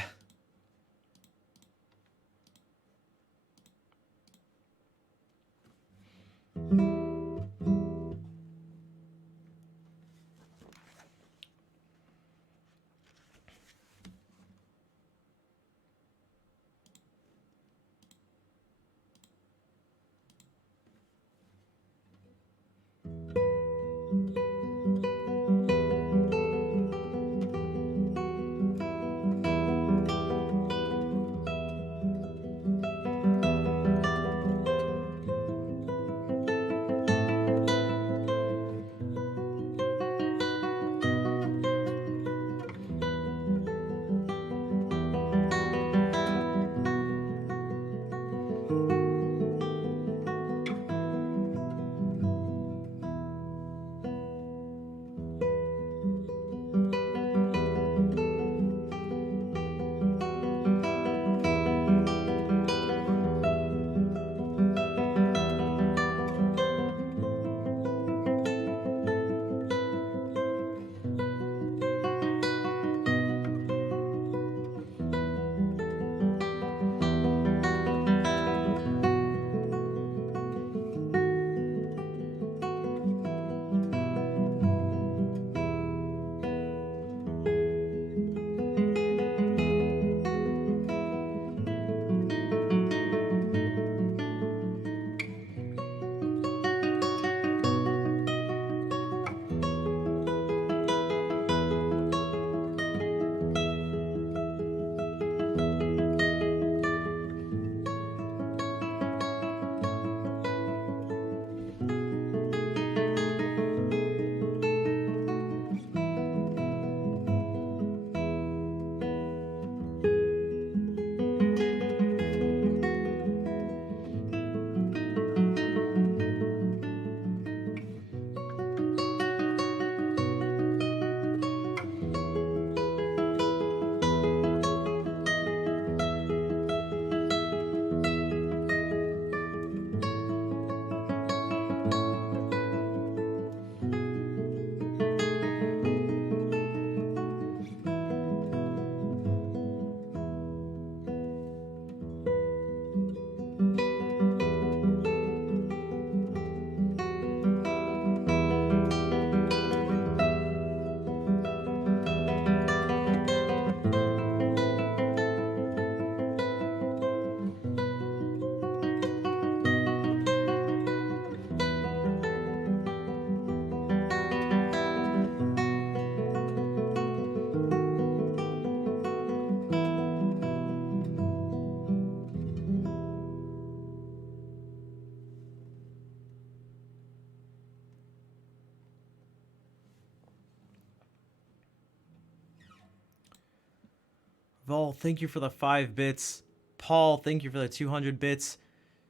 Vol, thank you for the 5 bits. Paul, thank you for the 200 bits.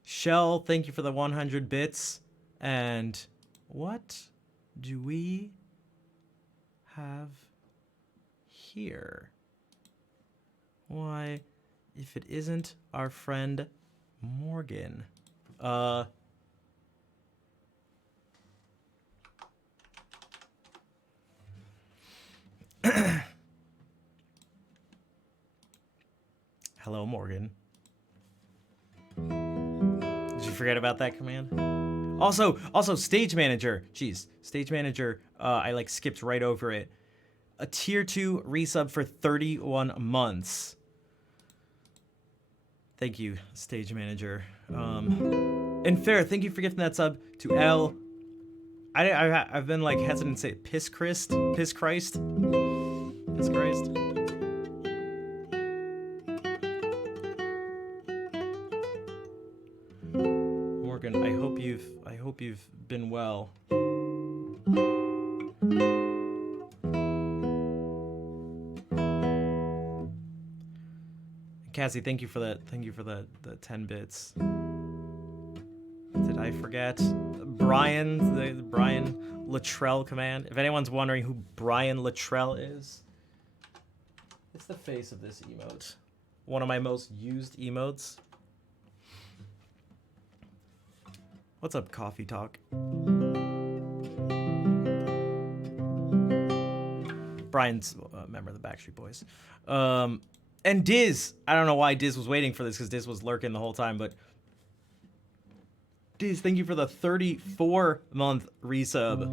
Shell, thank you for the 100 bits. And what do we have here? Why, if it isn't our friend Morgan. Hello, Morgan. Did you forget about that command? Also, Stage Manager. Jeez, Stage Manager, I like skipped right over it. A tier 2 resub for 31 months. Thank you, stage manager. And Fair, thank you for gifting that sub to L. I've been like hesitant to say Piss Christ. Piss Christ. Piss Christ. Morgan, I hope you've been well. Cassie, thank you for that. Thank you for the 10 bits. Did I forget? Brian, the Brian Luttrell command. If anyone's wondering who Brian Luttrell is, it's the face of this emote. One of my most used emotes. What's up, Coffee Talk? Brian's a member of the Backstreet Boys. And Diz, I don't know why Diz was waiting for this because Diz was lurking the whole time, but Diz, thank you for the 34-month resub.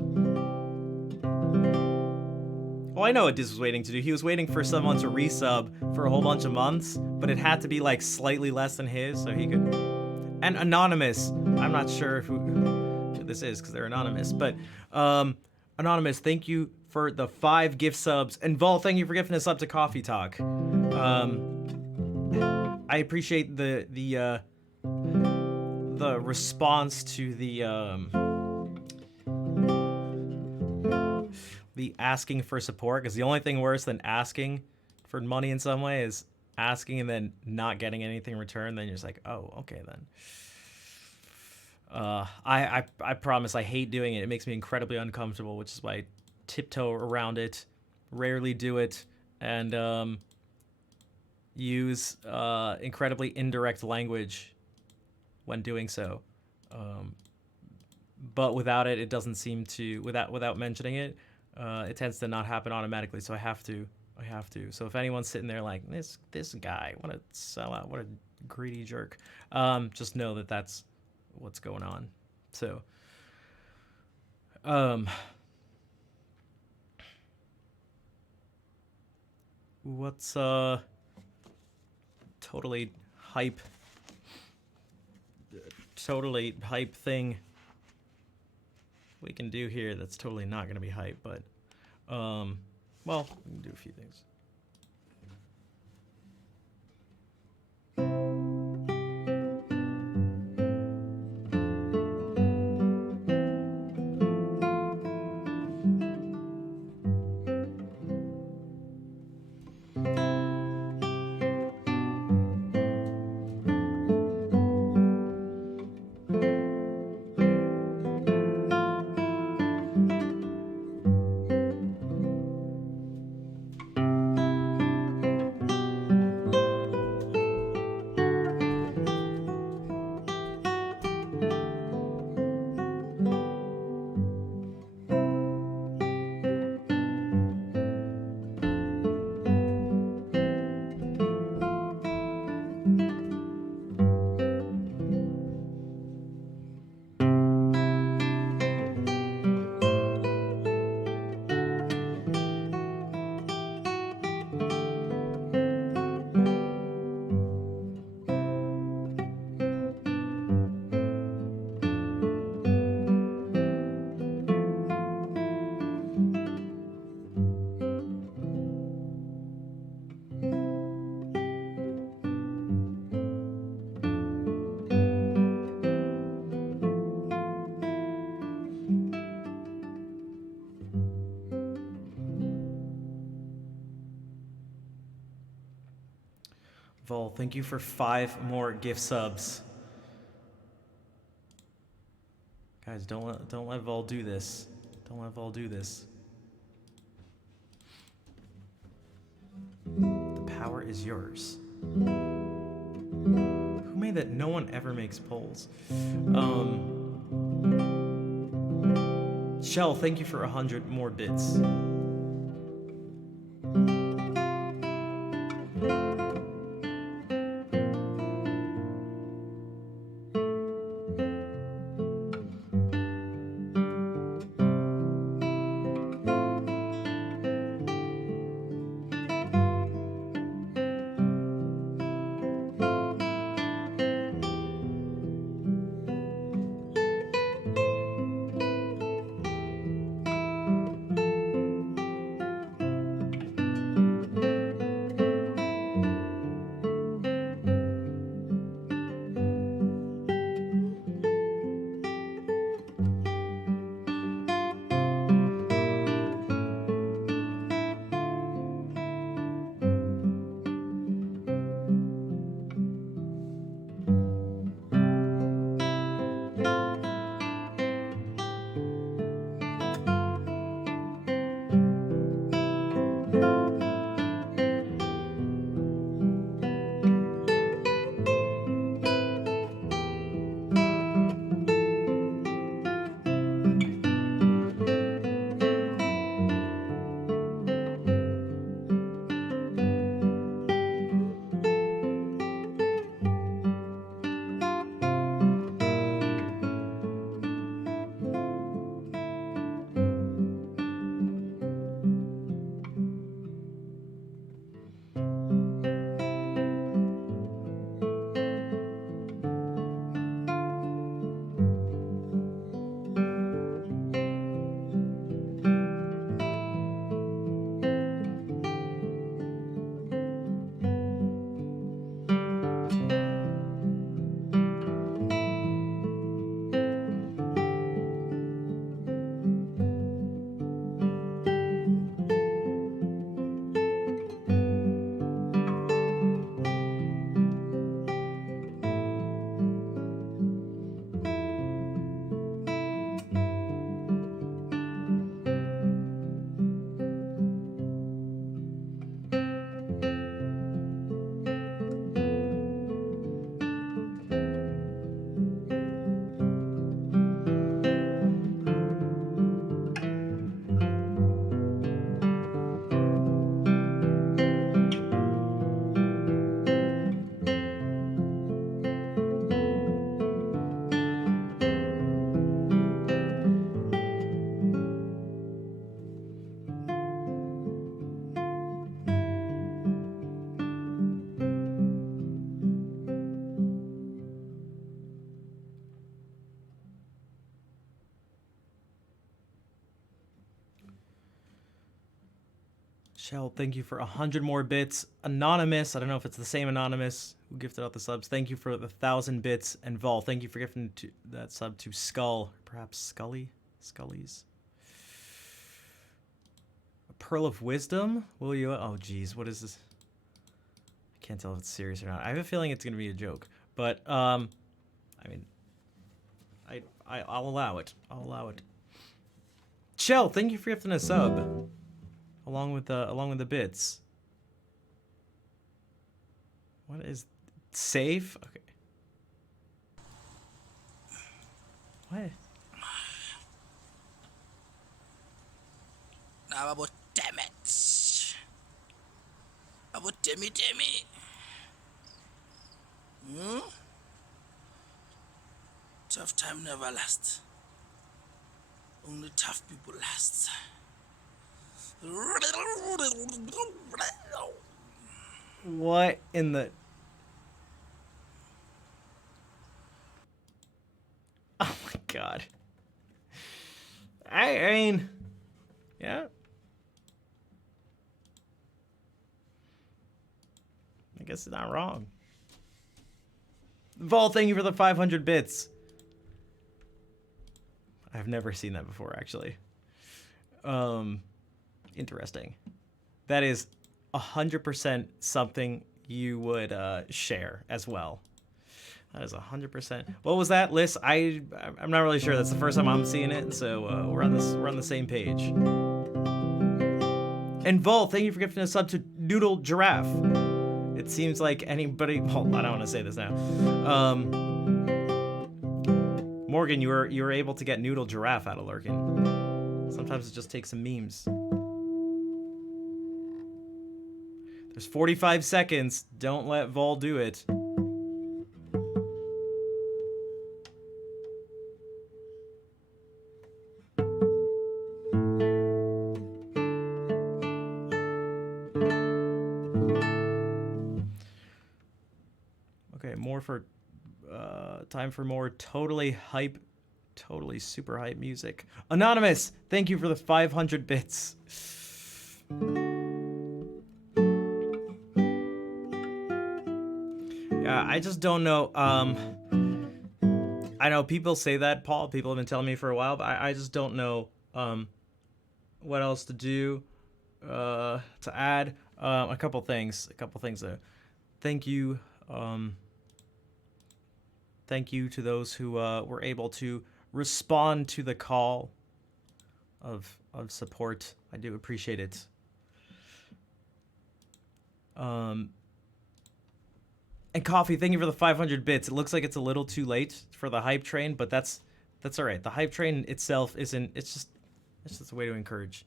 Well, I know what Diz was waiting to do. He was waiting for someone to resub for a whole bunch of months, but it had to be like slightly less than his, so he could. And Anonymous, I'm not sure who this is because they're anonymous, but Anonymous, thank you for the 5 gift subs, and Vol, thank you for gifting us up to Coffee Talk. I appreciate the response to the asking for support, because the only thing worse than asking for money in some way is asking and then not getting anything in return. Then you're just like, oh, okay then. I promise I hate doing it. It makes me incredibly uncomfortable, which is why I tiptoe around it, rarely do it, and use incredibly indirect language when doing so. But without it, it doesn't seem to, without mentioning it, it tends to not happen automatically. So I have to. So if anyone's sitting there like, this guy, what a sellout, what a greedy jerk, just know that that's what's going on. So, what's totally hype thing we can do here that's totally not going to be hype, but well, we can do a few things. Vol, thank you for 5 more gift subs. Guys, don't let Vol do this. Don't let Vol do this. The power is yours. Who made that? No one ever makes polls. Shell, thank you for 100 more bits. Shell, thank you for 100 more bits. Anonymous, I don't know if it's the same Anonymous who gifted out the subs. Thank you for the 1,000 bits. And Vol, thank you for gifting that sub to Skull. Perhaps Scully? Scullies. A Pearl of Wisdom? Will you? Oh, geez. What is this? I can't tell if it's serious or not. I have a feeling it's going to be a joke. But, I mean, I'll allow it. I'll allow it. Shell, thank you for gifting a sub. Along with the bits. What is safe? Okay. What? Now about damn it. About damn it. Tough time never lasts. Only tough people last. What in the... Oh my god. I mean... Yeah. I guess it's not wrong. Vol, thank you for the 500 bits. I've never seen that before, actually. Interesting. That is 100% something you would share as well. That is 100%. What was that, Liz? I'm not really sure. That's the first time I'm seeing it, so we're on the same page. And Vol, thank you for gifting a sub to Noodle Giraffe. It seems like anybody. Well, I don't want to say this now. Morgan, you were able to get Noodle Giraffe out of Lurkin. Sometimes it just takes some memes. There's 45 seconds. Don't let Vol do it. Okay, more for time for more totally super hype music. Anonymous, thank you for the 500 bits. Yeah, I just don't know. I know people say that, Paul. People have been telling me for a while, but I just don't know what else to do to add. A couple things. Thank you. Thank you to those who were able to respond to the call of support. I do appreciate it. And Coffee, thank you for the 500 bits. It looks like it's a little too late for the hype train, but that's all right. The hype train itself isn't. It's just a way to encourage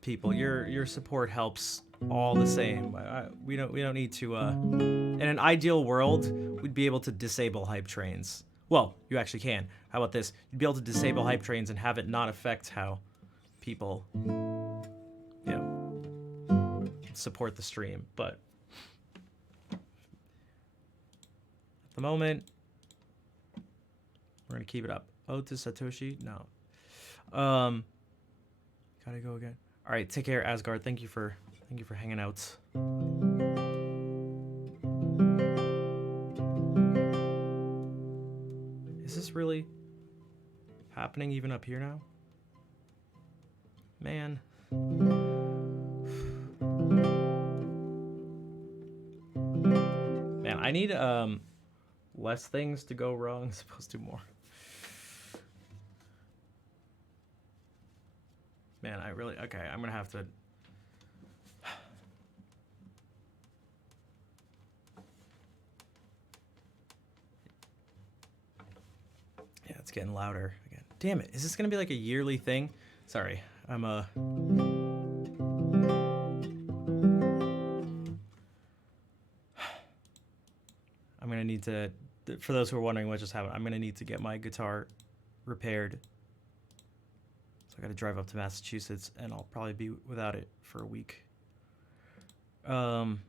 people. Your support helps all the same. We don't need to. In an ideal world, we'd be able to disable hype trains. Well, you actually can. How about this? You'd be able to disable hype trains and have it not affect how people, support the stream. But at the moment, we're gonna keep it up. Oh, to Satoshi? No. Gotta go again. All right, take care, Asgard. Thank you for hanging out. Is this really happening even up here now? Man. Man, I need less things to go wrong as opposed to more. Man, okay, I'm gonna have to. Yeah, it's getting louder again. Damn it, is this gonna be like a yearly thing? Sorry, I'm gonna need to, for those who are wondering what just happened, I'm gonna need to get my guitar repaired. So I gotta drive up to Massachusetts, and I'll probably be without it for a week. Dang.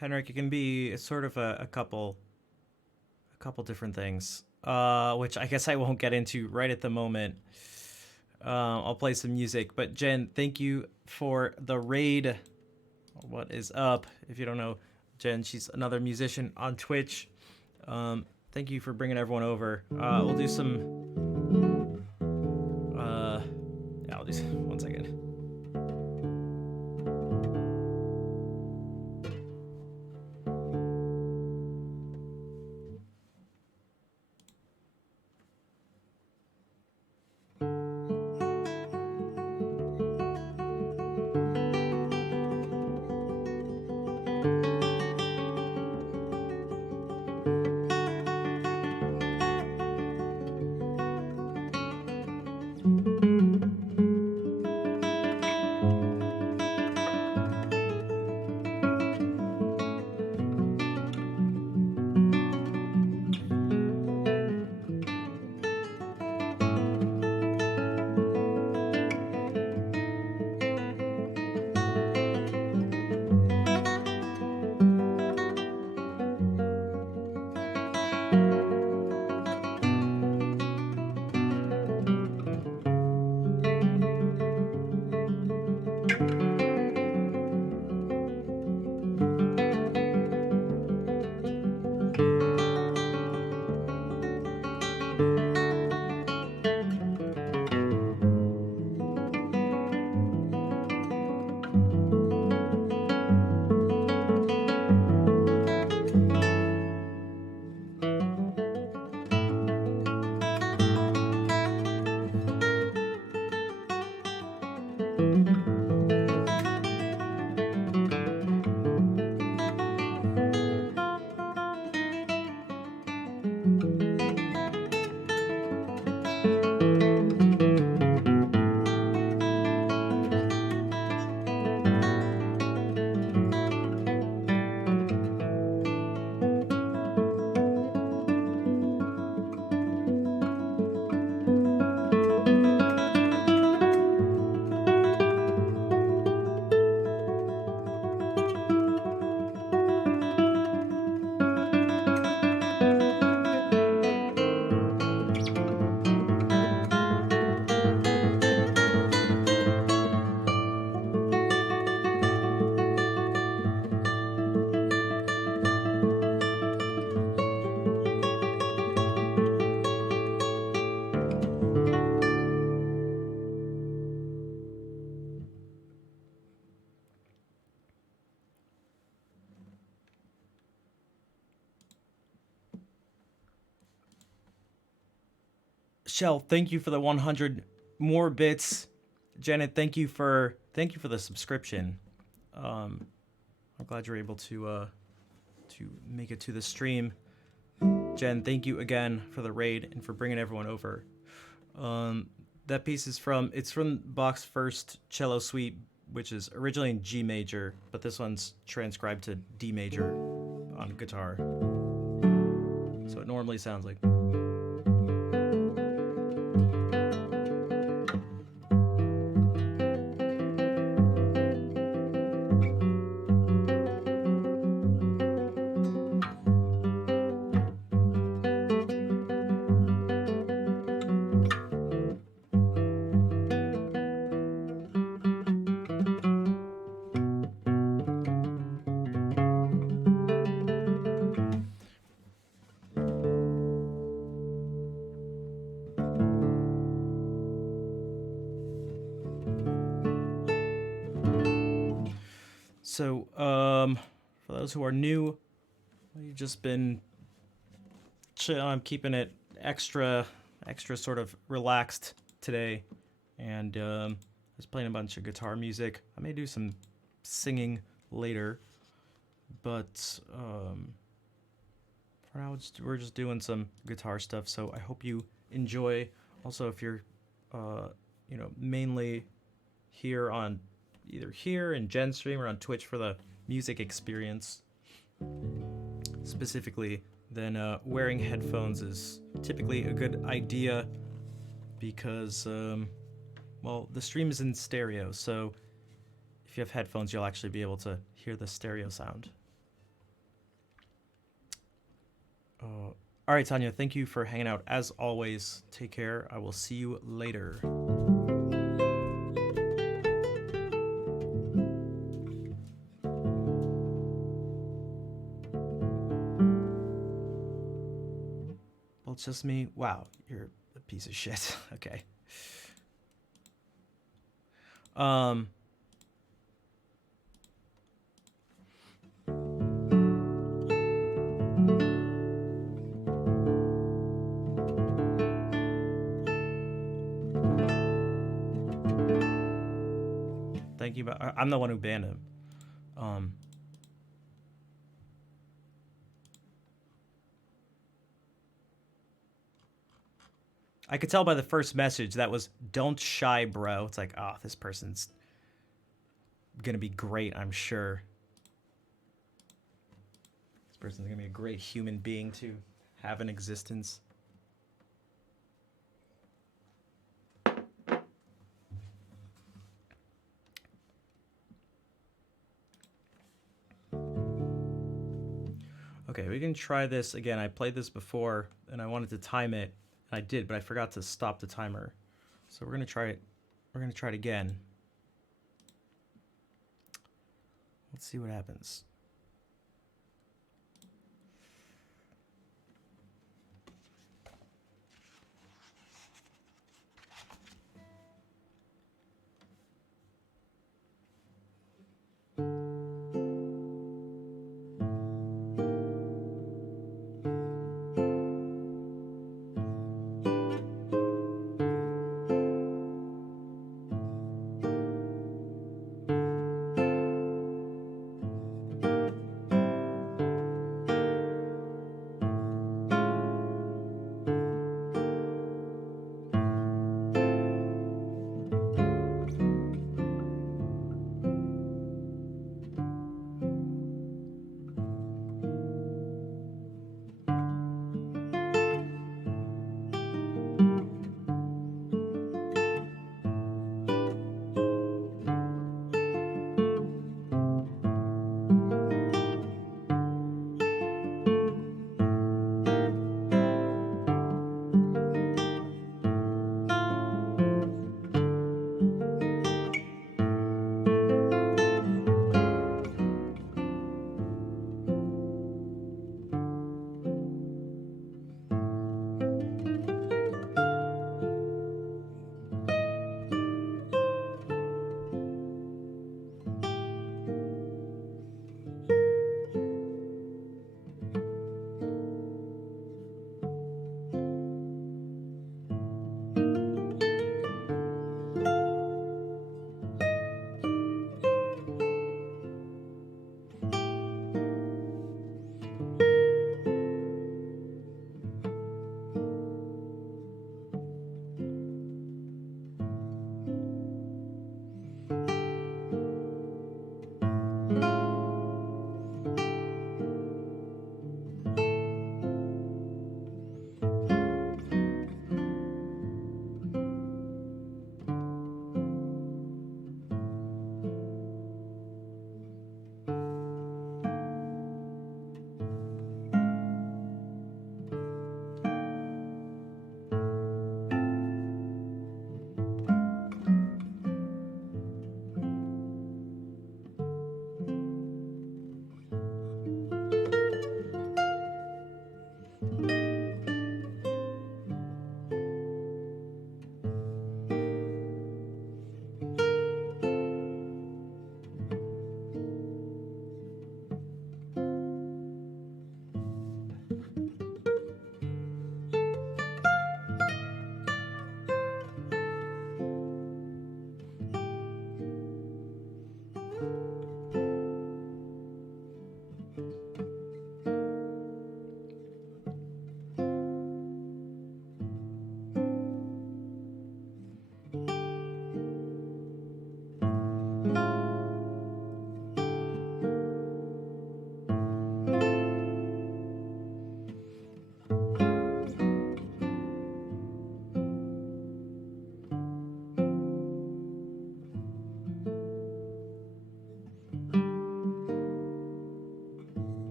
Henrik, it can be sort of a couple different things, which I guess I won't get into right at the moment. I'll play some music, but Jen, thank you for the raid. What is up? If you don't know Jen, she's another musician on Twitch. Thank you for bringing everyone over. We'll do some. Yeah, I'll do. One second. Shell, thank you for the 100 more bits. Janet, thank you for the subscription. I'm glad you're able to make it to the stream. Jen, thank you again for the raid and for bringing everyone over. That piece is from Bach's first cello suite, which is originally in G major, but this one's transcribed to D major on guitar. So it normally sounds like. So, for those who are new, you've just been chill. I'm keeping it extra sort of relaxed today, and just playing a bunch of guitar music. I may do some singing later, but for now we're just doing some guitar stuff. So I hope you enjoy. Also, if you're mainly here on either here in Gen Stream or on Twitch for the music experience specifically, then wearing headphones is typically a good idea because, the stream is in stereo, so if you have headphones, you'll actually be able to hear the stereo sound. All right, Tanya, thank you for hanging out. As always, take care. I will see you later. Well, it's just me. Wow, you're a piece of shit. Okay. Um. Thank you. I'm the one who banned him. Um. I could tell by the first message that was "Don't shy, bro." It's like, oh, this person's gonna be great. I'm sure. This person's gonna be a great human being to have an existence. Okay, we can try this again. I played this before and I wanted to time it. And I did, but I forgot to stop the timer. So we're gonna try it. We're gonna try it again. Let's see what happens.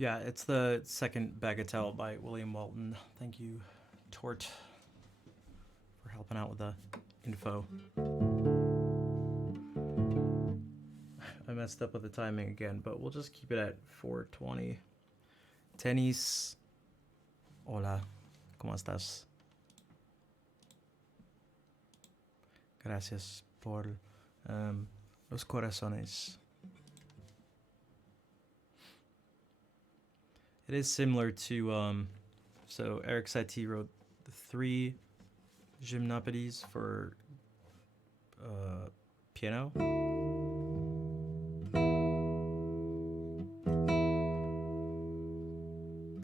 Yeah, it's the second Bagatelle by William Walton. Thank you, Tort, for helping out with the info. I messed up with the timing again, but we'll just keep it at 4:20. Tenis. Hola, ¿cómo estás? Gracias por los corazones. It is similar to, so Eric Satie wrote the 3 gymnopédies for piano.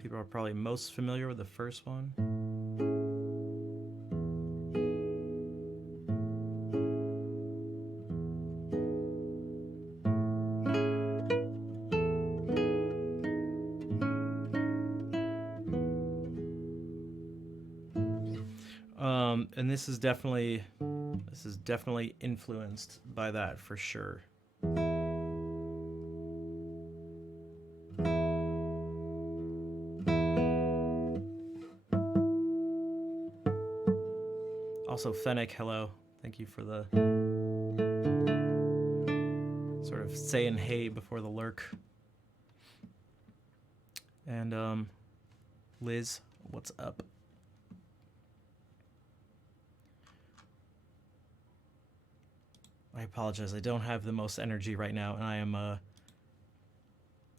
People are probably most familiar with the first one. And this is definitely influenced by that for sure. Also, Fennec, hello. Thank you for the sort of saying hey before the lurk. And Liz, what's up? I apologize. I don't have the most energy right now, and I am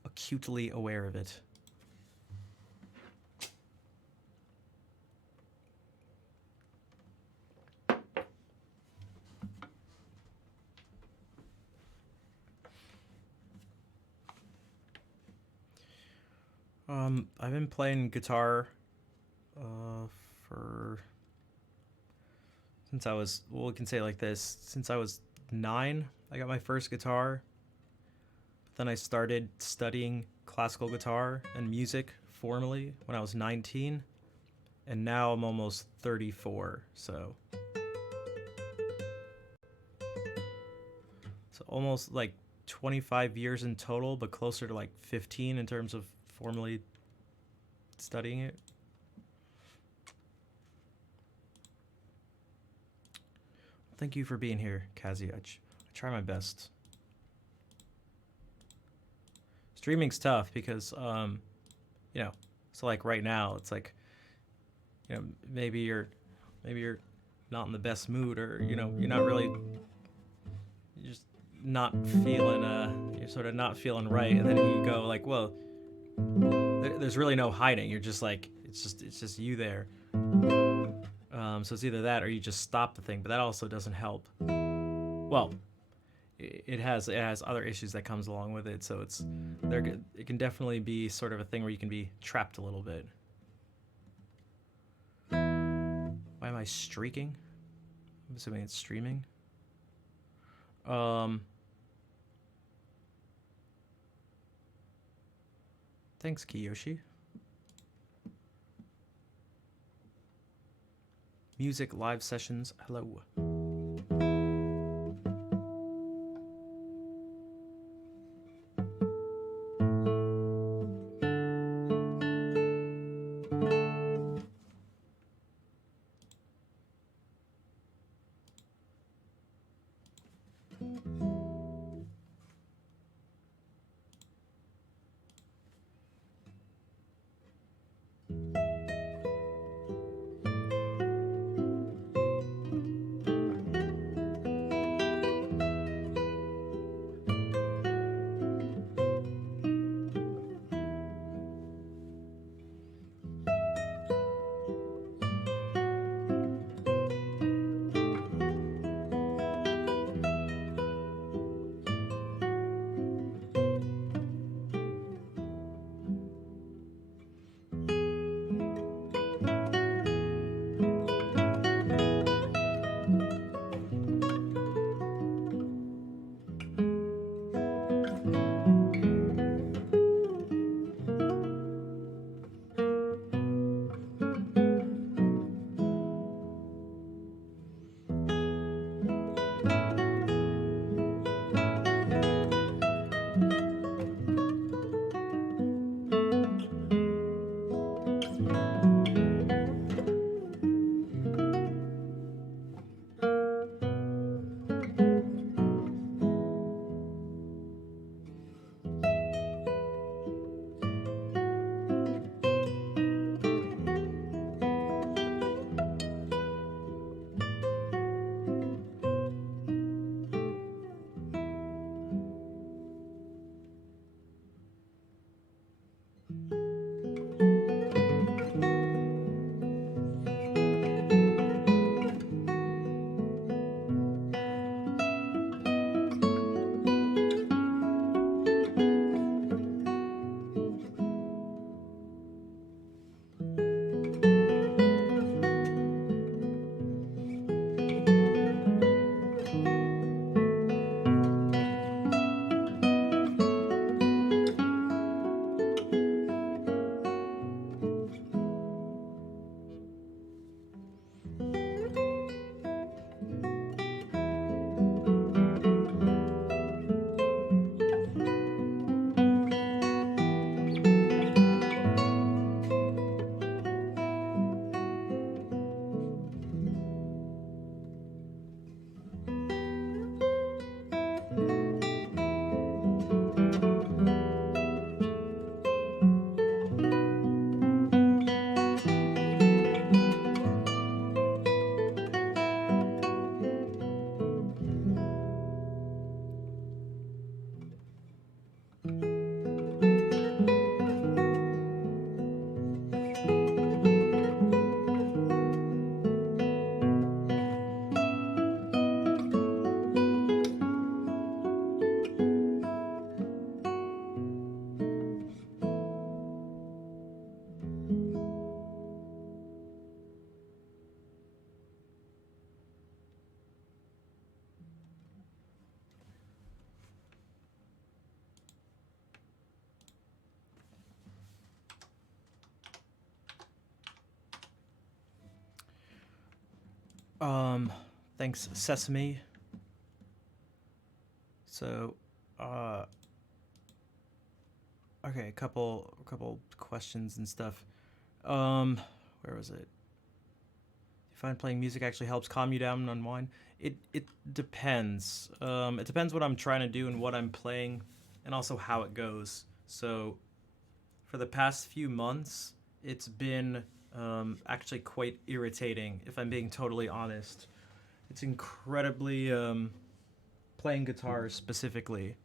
acutely aware of it. I've been playing guitar for since I was, well, we can say it like this, since I was 9. I got my first guitar. But then I started studying classical guitar and music formally when I was 19, and now I'm almost 34, so almost like 25 years in total, but closer to like 15 in terms of formally studying it. Thank you for being here, Kazi. I try my best. Streaming's tough because, you know, so like right now, it's like, you know, maybe you're not in the best mood, or, you know, you're just not feeling, you're sort of not feeling right, and then you go like, well, there's really no hiding. You're just like, it's just you there. So it's either that or you just stop the thing, but that also doesn't help. Well, it has other issues that comes along with it, so it can definitely be sort of a thing where you can be trapped a little bit. Why am I streaking? I'm assuming it's streaming. Thanks, Kiyoshi. Music live sessions, hello. Um, thanks, Sesame. So, uh, okay, a couple questions and stuff. Um, where was it? You find playing music actually helps calm you down and unwind? It depends. It depends what I'm trying to do and what I'm playing, and also how it goes. So, for the past few months, it's been actually quite irritating, if I'm being totally honest. It's incredibly playing guitar specifically.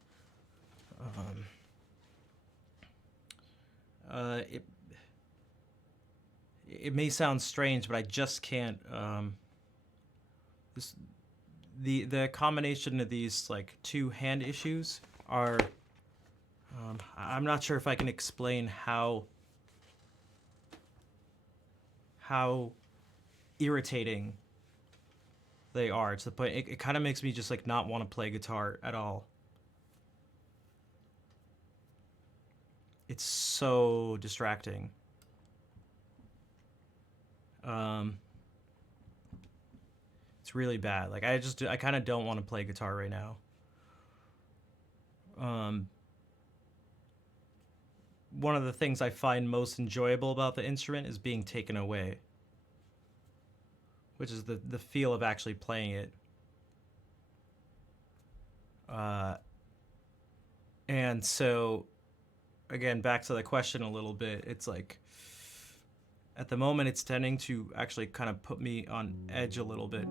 Um, it it may sound strange, but I just can't. This, the combination of these like two hand issues are. I'm not sure if I can explain how irritating they are to the point it kind of makes me just like not want to play guitar at all. It's so distracting. Um, it's really bad. Like I kind of don't want to play guitar right now. Um, One of the things I find most enjoyable about the instrument is being taken away, which is the feel of actually playing it. Uh, and so, again, back to the question a little bit. It's like at the moment, it's tending to actually kind of put me on edge a little bit.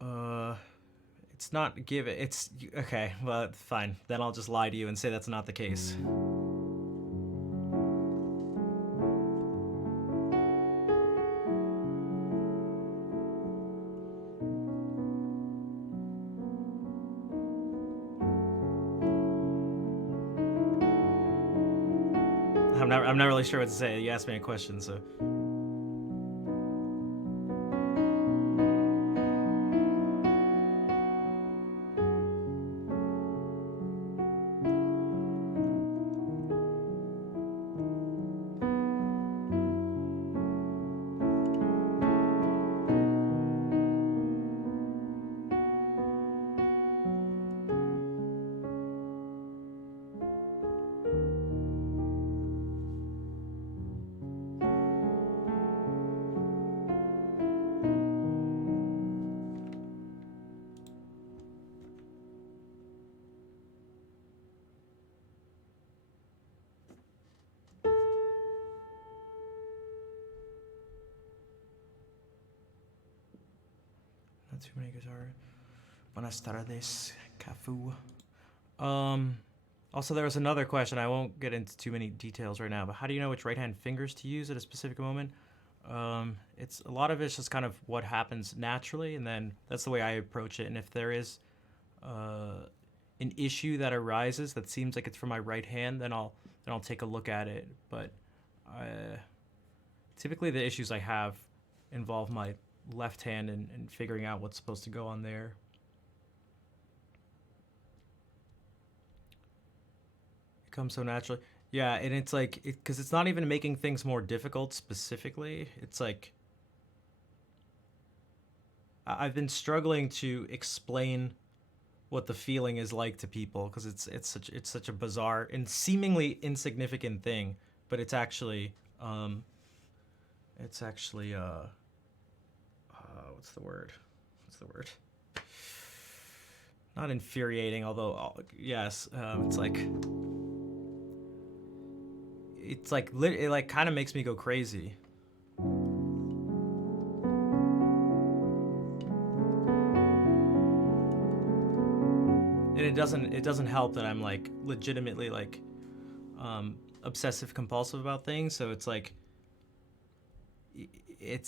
Uh, it's not give it. It's okay. Well, fine. Then I'll just lie to you and say that's not the case. I'm not really sure what to say. You asked me a question, so not too many guitar. Buenas tardes, Cafu. Um, Also, there was another question. I won't get into too many details right now, but how do you know which right hand fingers to use at a specific moment? It's a lot of it's just kind of what happens naturally, and then that's the way I approach it. And if there is uh, an issue that arises that seems like it's for my right hand, then I'll take a look at it. But typically, the issues I have involve my left hand and figuring out what's supposed to go on there. It comes so naturally. Yeah, and it's like because it's not even making things more difficult specifically. It's like I've been struggling to explain what the feeling is like to people because it's such a bizarre and seemingly insignificant thing, but um, it's actually what's the word? What's the word? Not infuriating, although yes, it like kind of makes me go crazy. And it doesn't help that I'm like legitimately like obsessive compulsive about things, so it's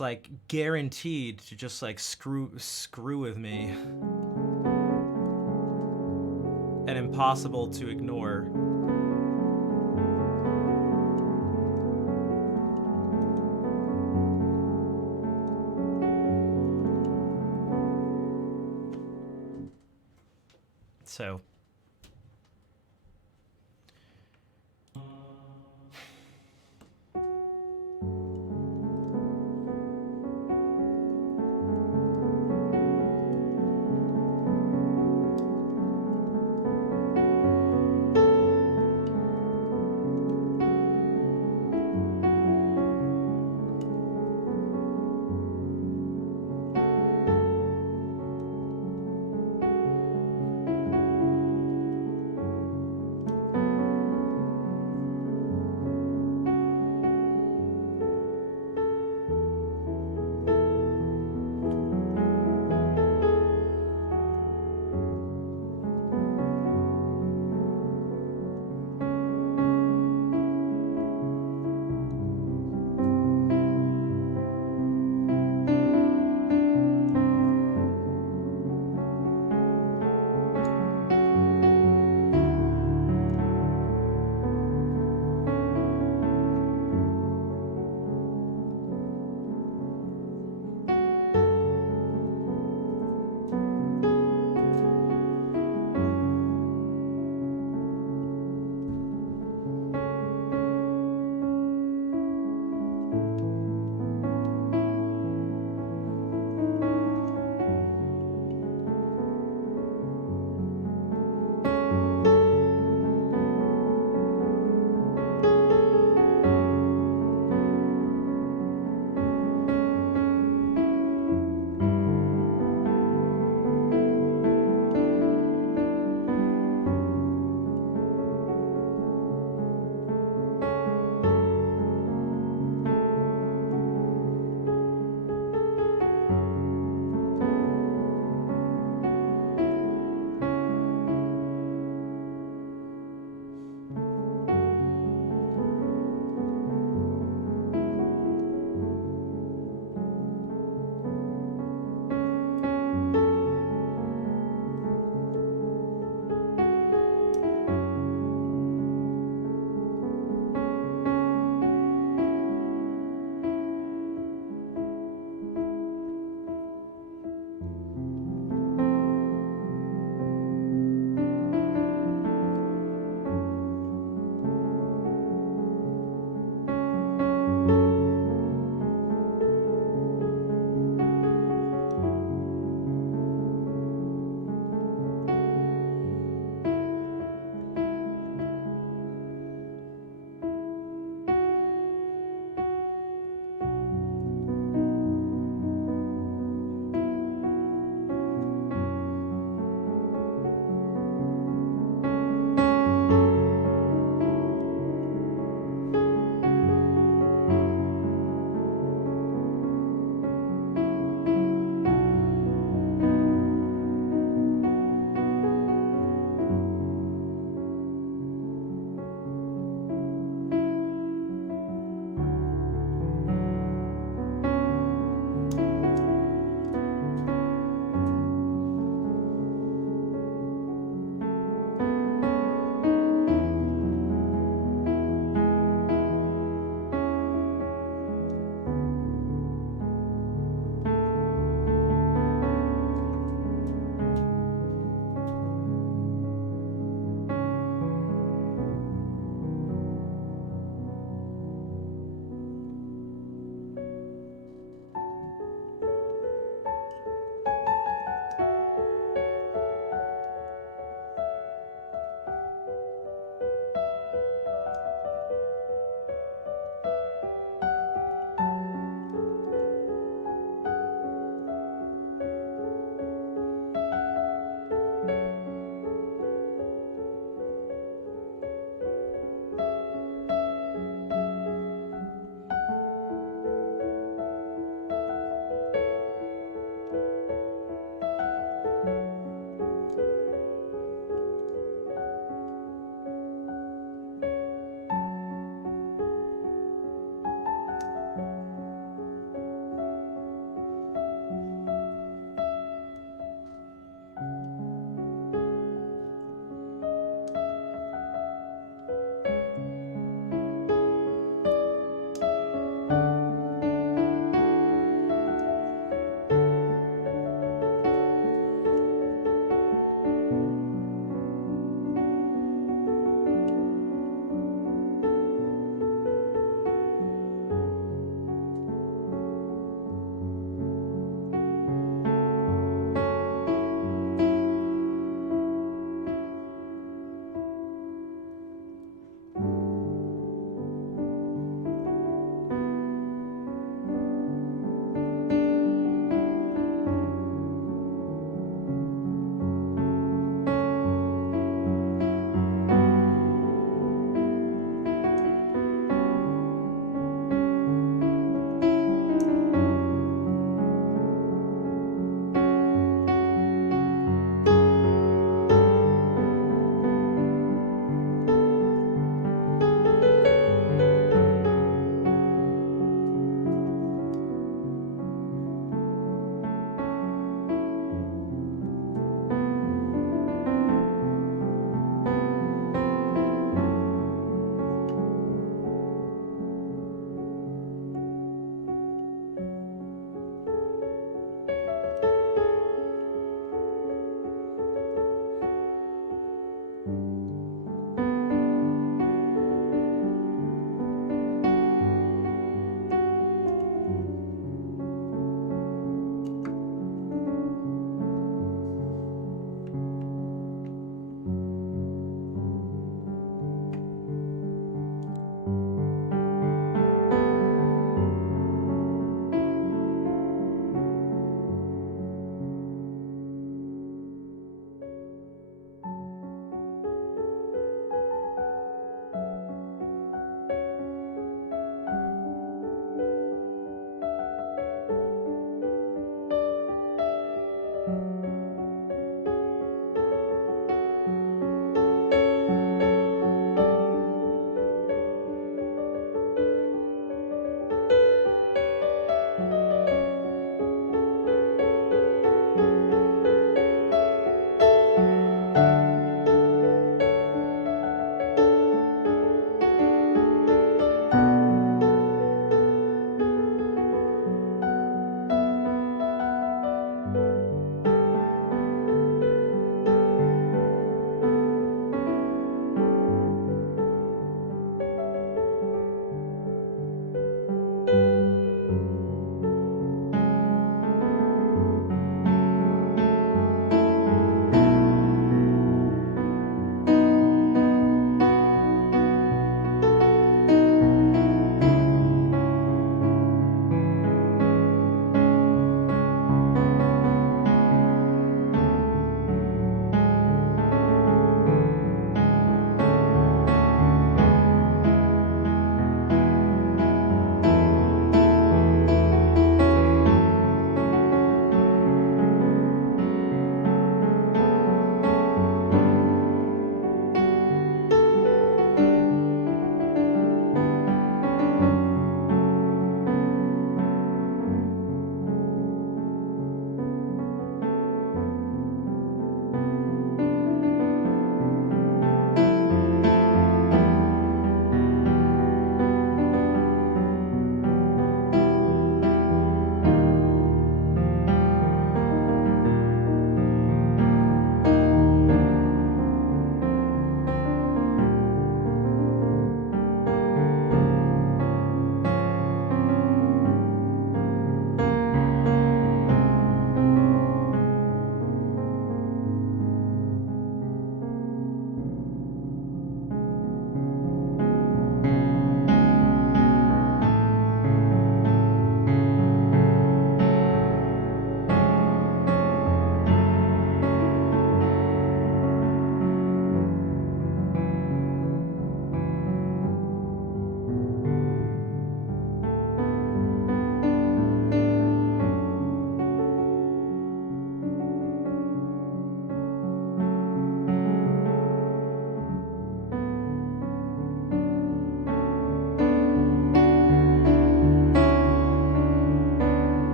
like guaranteed to just like screw with me and impossible to ignore. So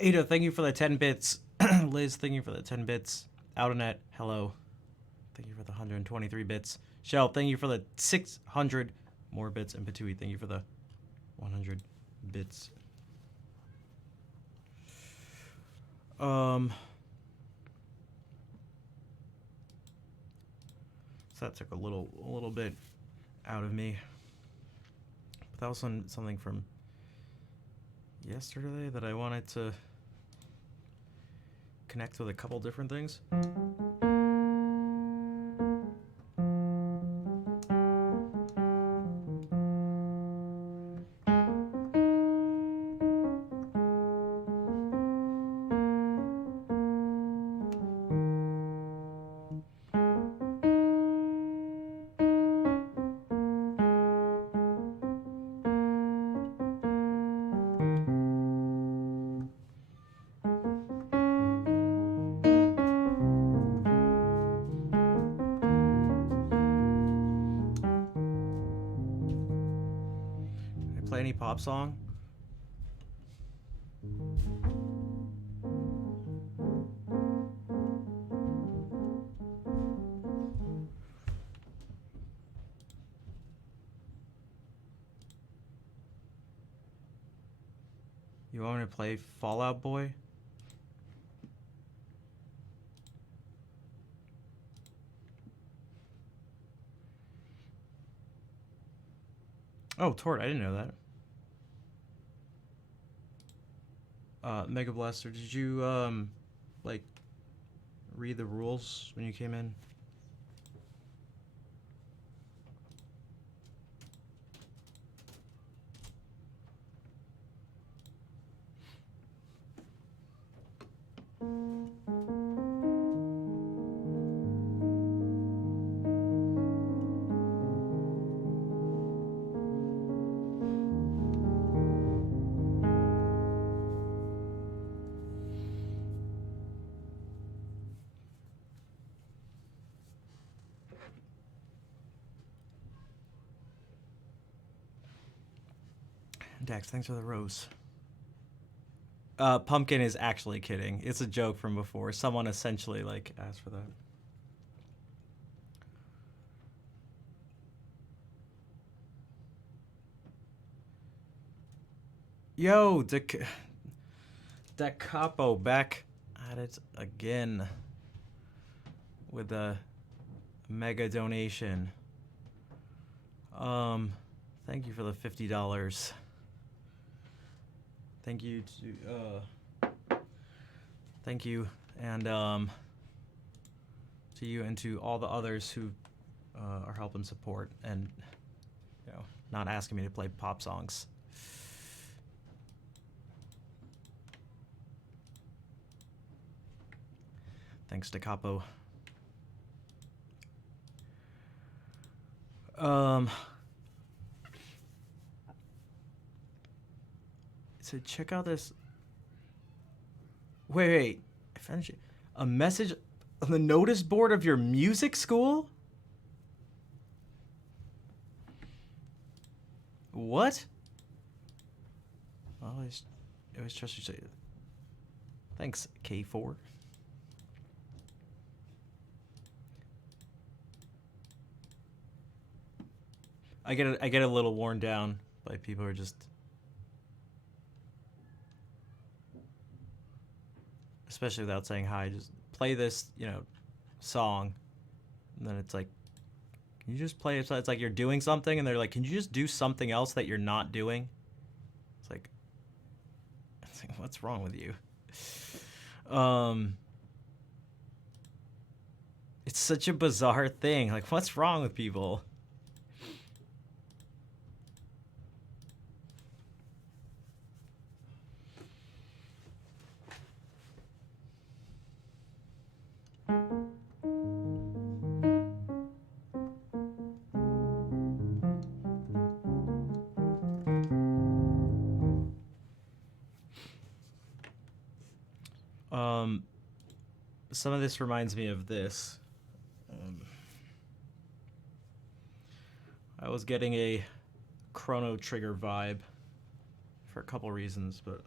Ada, thank you for the 10 bits. Liz, thank you for the 10 bits. Outernet, hello. Thank you for the 123 bits. Shell, thank you for the 600 more bits. And Patui, thank you for the 100 bits. So that took a little bit out of me. But that was something from yesterday that I wanted to connect with a couple different things. Play any pop song? You want me to play Fall Out Boy? Oh, Tort, I didn't know that. Mega Blaster, did you, like, read the rules when you came in? Dax, thanks for the rose. Pumpkin is actually kidding. It's a joke from before. Someone essentially, like, asked for that. Yo, Da Capo back at it again with a mega donation. Thank you for the $50. Thank you to thank you, and to you and to all the others who our help and support, and not asking me to play pop songs. Thanks to Capo. So check out this. Wait. I finished it. A message on the notice board of your music school? What? Always trust you. Thanks, K4. I get a little worn down by people who are just, especially without saying hi, just play this, song, and then it's like, can you just play it? It's like you're doing something, and they're like, can you just do something else that you're not doing? It's like what's wrong with you? It's such a bizarre thing. Like, what's wrong with people? Some of this reminds me of this. I was getting a Chrono Trigger vibe for a couple reasons, but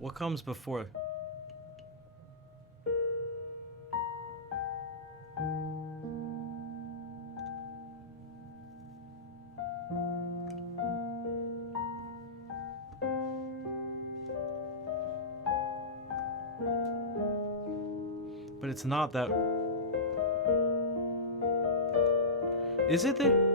what comes before? But it's not that. Is it that?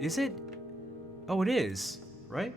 Is it? Oh, it is, right?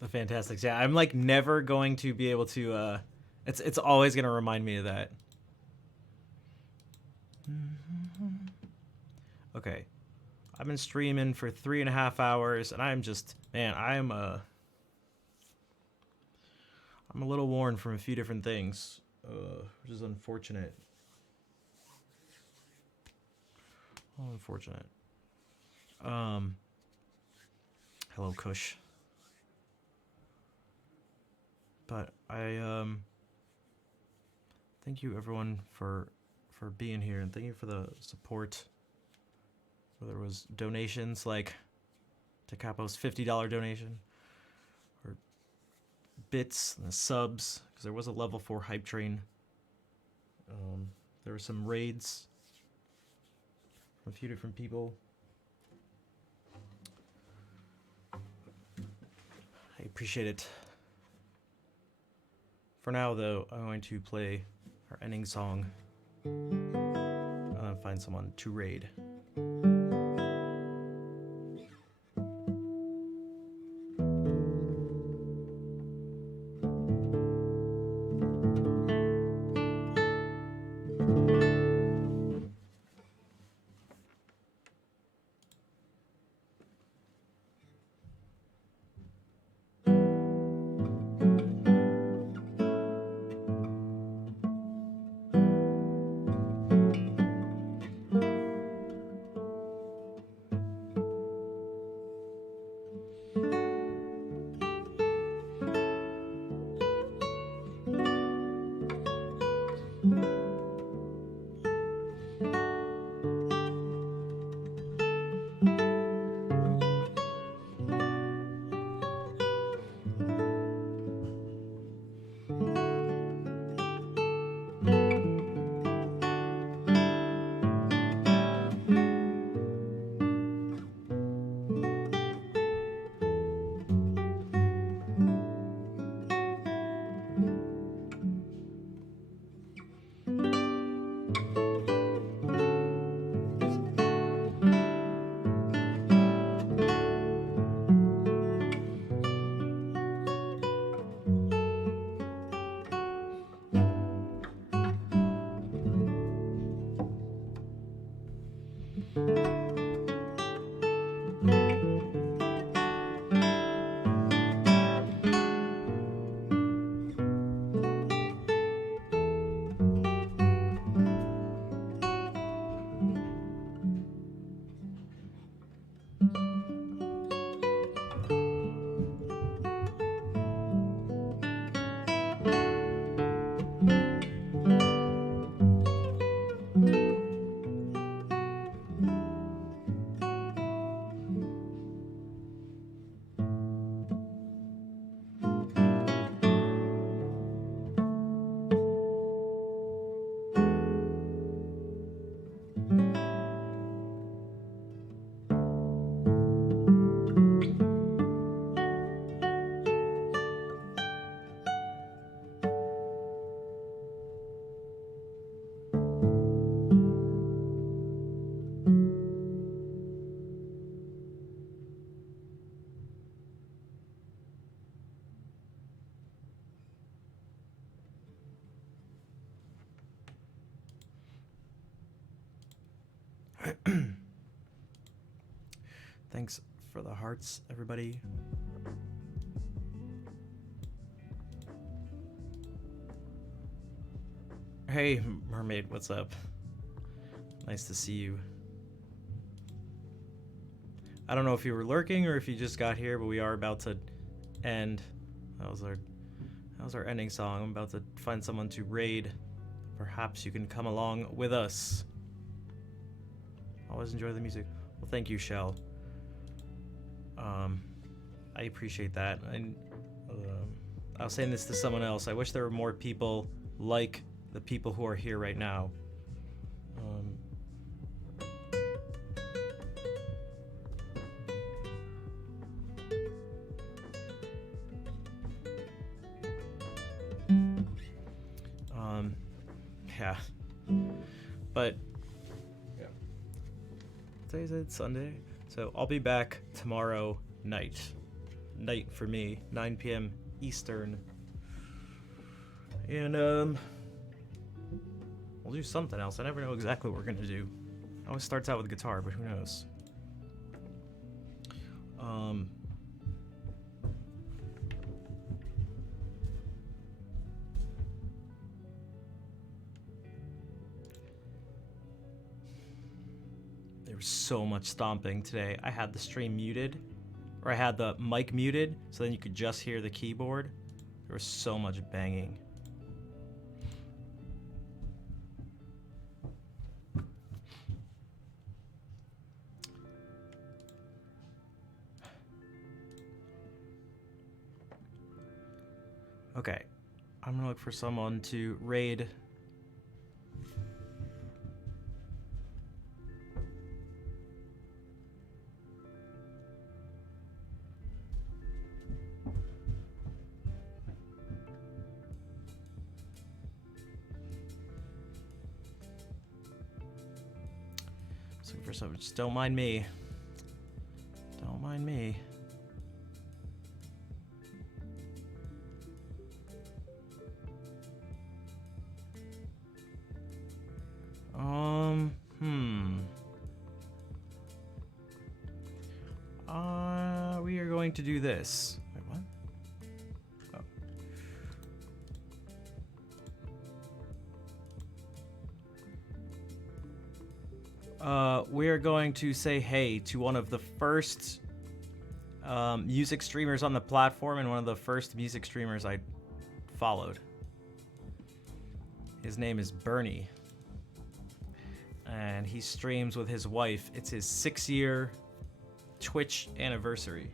The Fantastics. Yeah, I'm like never going to be able to. It's always gonna remind me of that. Okay, I've been streaming for 3.5 hours, and I'm just man, I'm a little worn from a few different things, which is unfortunate. Oh, unfortunate. Um, hello, Kush. But I thank you everyone for being here, and thank you for the support. Whether it was donations like to Capo's $50 donation, or bits and the subs, because there was a level 4 hype train. There were some raids from a few different people. I appreciate it. For now, though, I'm going to play our ending song. I'm gonna find someone to raid. Thanks for the hearts, everybody. Hey, Mermaid, what's up? Nice to see you. I don't know if you were lurking or if you just got here, but we are about to end. That was our ending song. I'm about to find someone to raid. Perhaps you can come along with us. Always enjoy the music. Well, thank you, Shell. I appreciate that. And I was saying this to someone else. I wish there were more people like the people who are here right now. Yeah. But yeah. Today's Sunday, so I'll be back tomorrow night, night for me, 9 p.m. Eastern. And we'll do something else. I never know exactly what we're gonna do. It always starts out with guitar, but who knows? There was so much stomping today. I had the stream muted, or I had the mic muted, so then you could just hear the keyboard. There was so much banging. Okay, I'm gonna look for someone to raid. Looking for someone. Just don't mind me. Don't mind me. We are going to do this. Wait, what? Oh. We are going to say hey to one of the first music streamers on the platform and one of the first music streamers I followed. His name is Bernie. And he streams with his wife. It's his 6-year Twitch anniversary.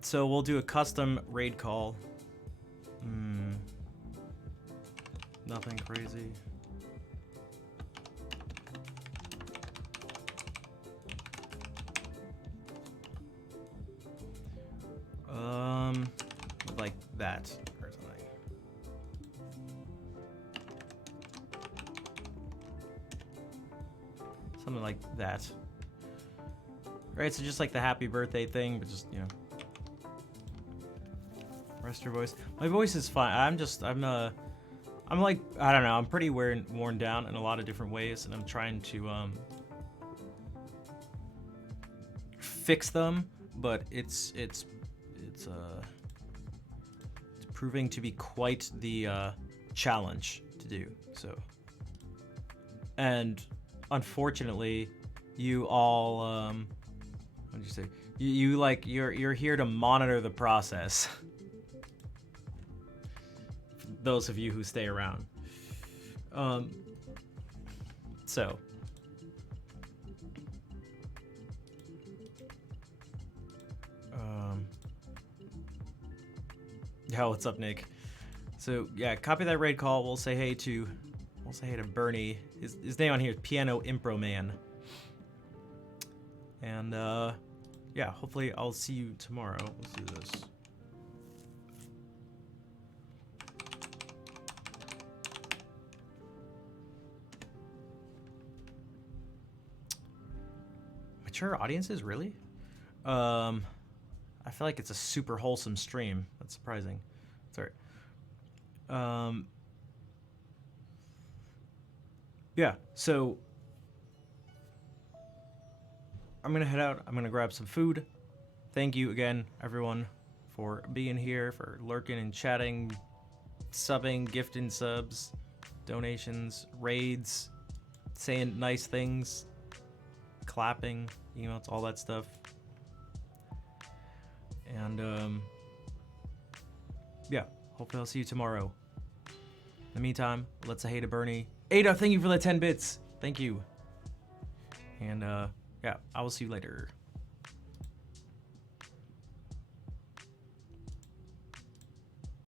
So we'll do a custom raid call. Nothing crazy. Like that or something. Something like that. Right, so just like the happy birthday thing, but just, you know. Rest your voice. My voice is fine. I'm like, I don't know, I'm pretty worn down in a lot of different ways, and I'm trying to fix them, but it's proving to be quite the challenge to do. So, and unfortunately, you all what did you say? You're here to monitor the process. Those of you who stay around. So. Yeah, what's up, Nick? So yeah, copy that raid call. We'll say hey to Bernie. His name on here is Piano Impro Man. And yeah, hopefully I'll see you tomorrow. Let's do this. Mature audiences, really? I feel like it's a super wholesome stream. That's surprising. Sorry. Yeah, so I'm gonna head out. I'm gonna grab some food. Thank you again, everyone, for being here, for lurking and chatting, subbing, gifting subs, donations, raids, saying nice things, clapping, emotes, all that stuff. And yeah, hopefully I'll see you tomorrow. In the meantime, let's say hey to Bernie. Ada, thank you for the 10 bits. Thank you. And yeah, I will see you later.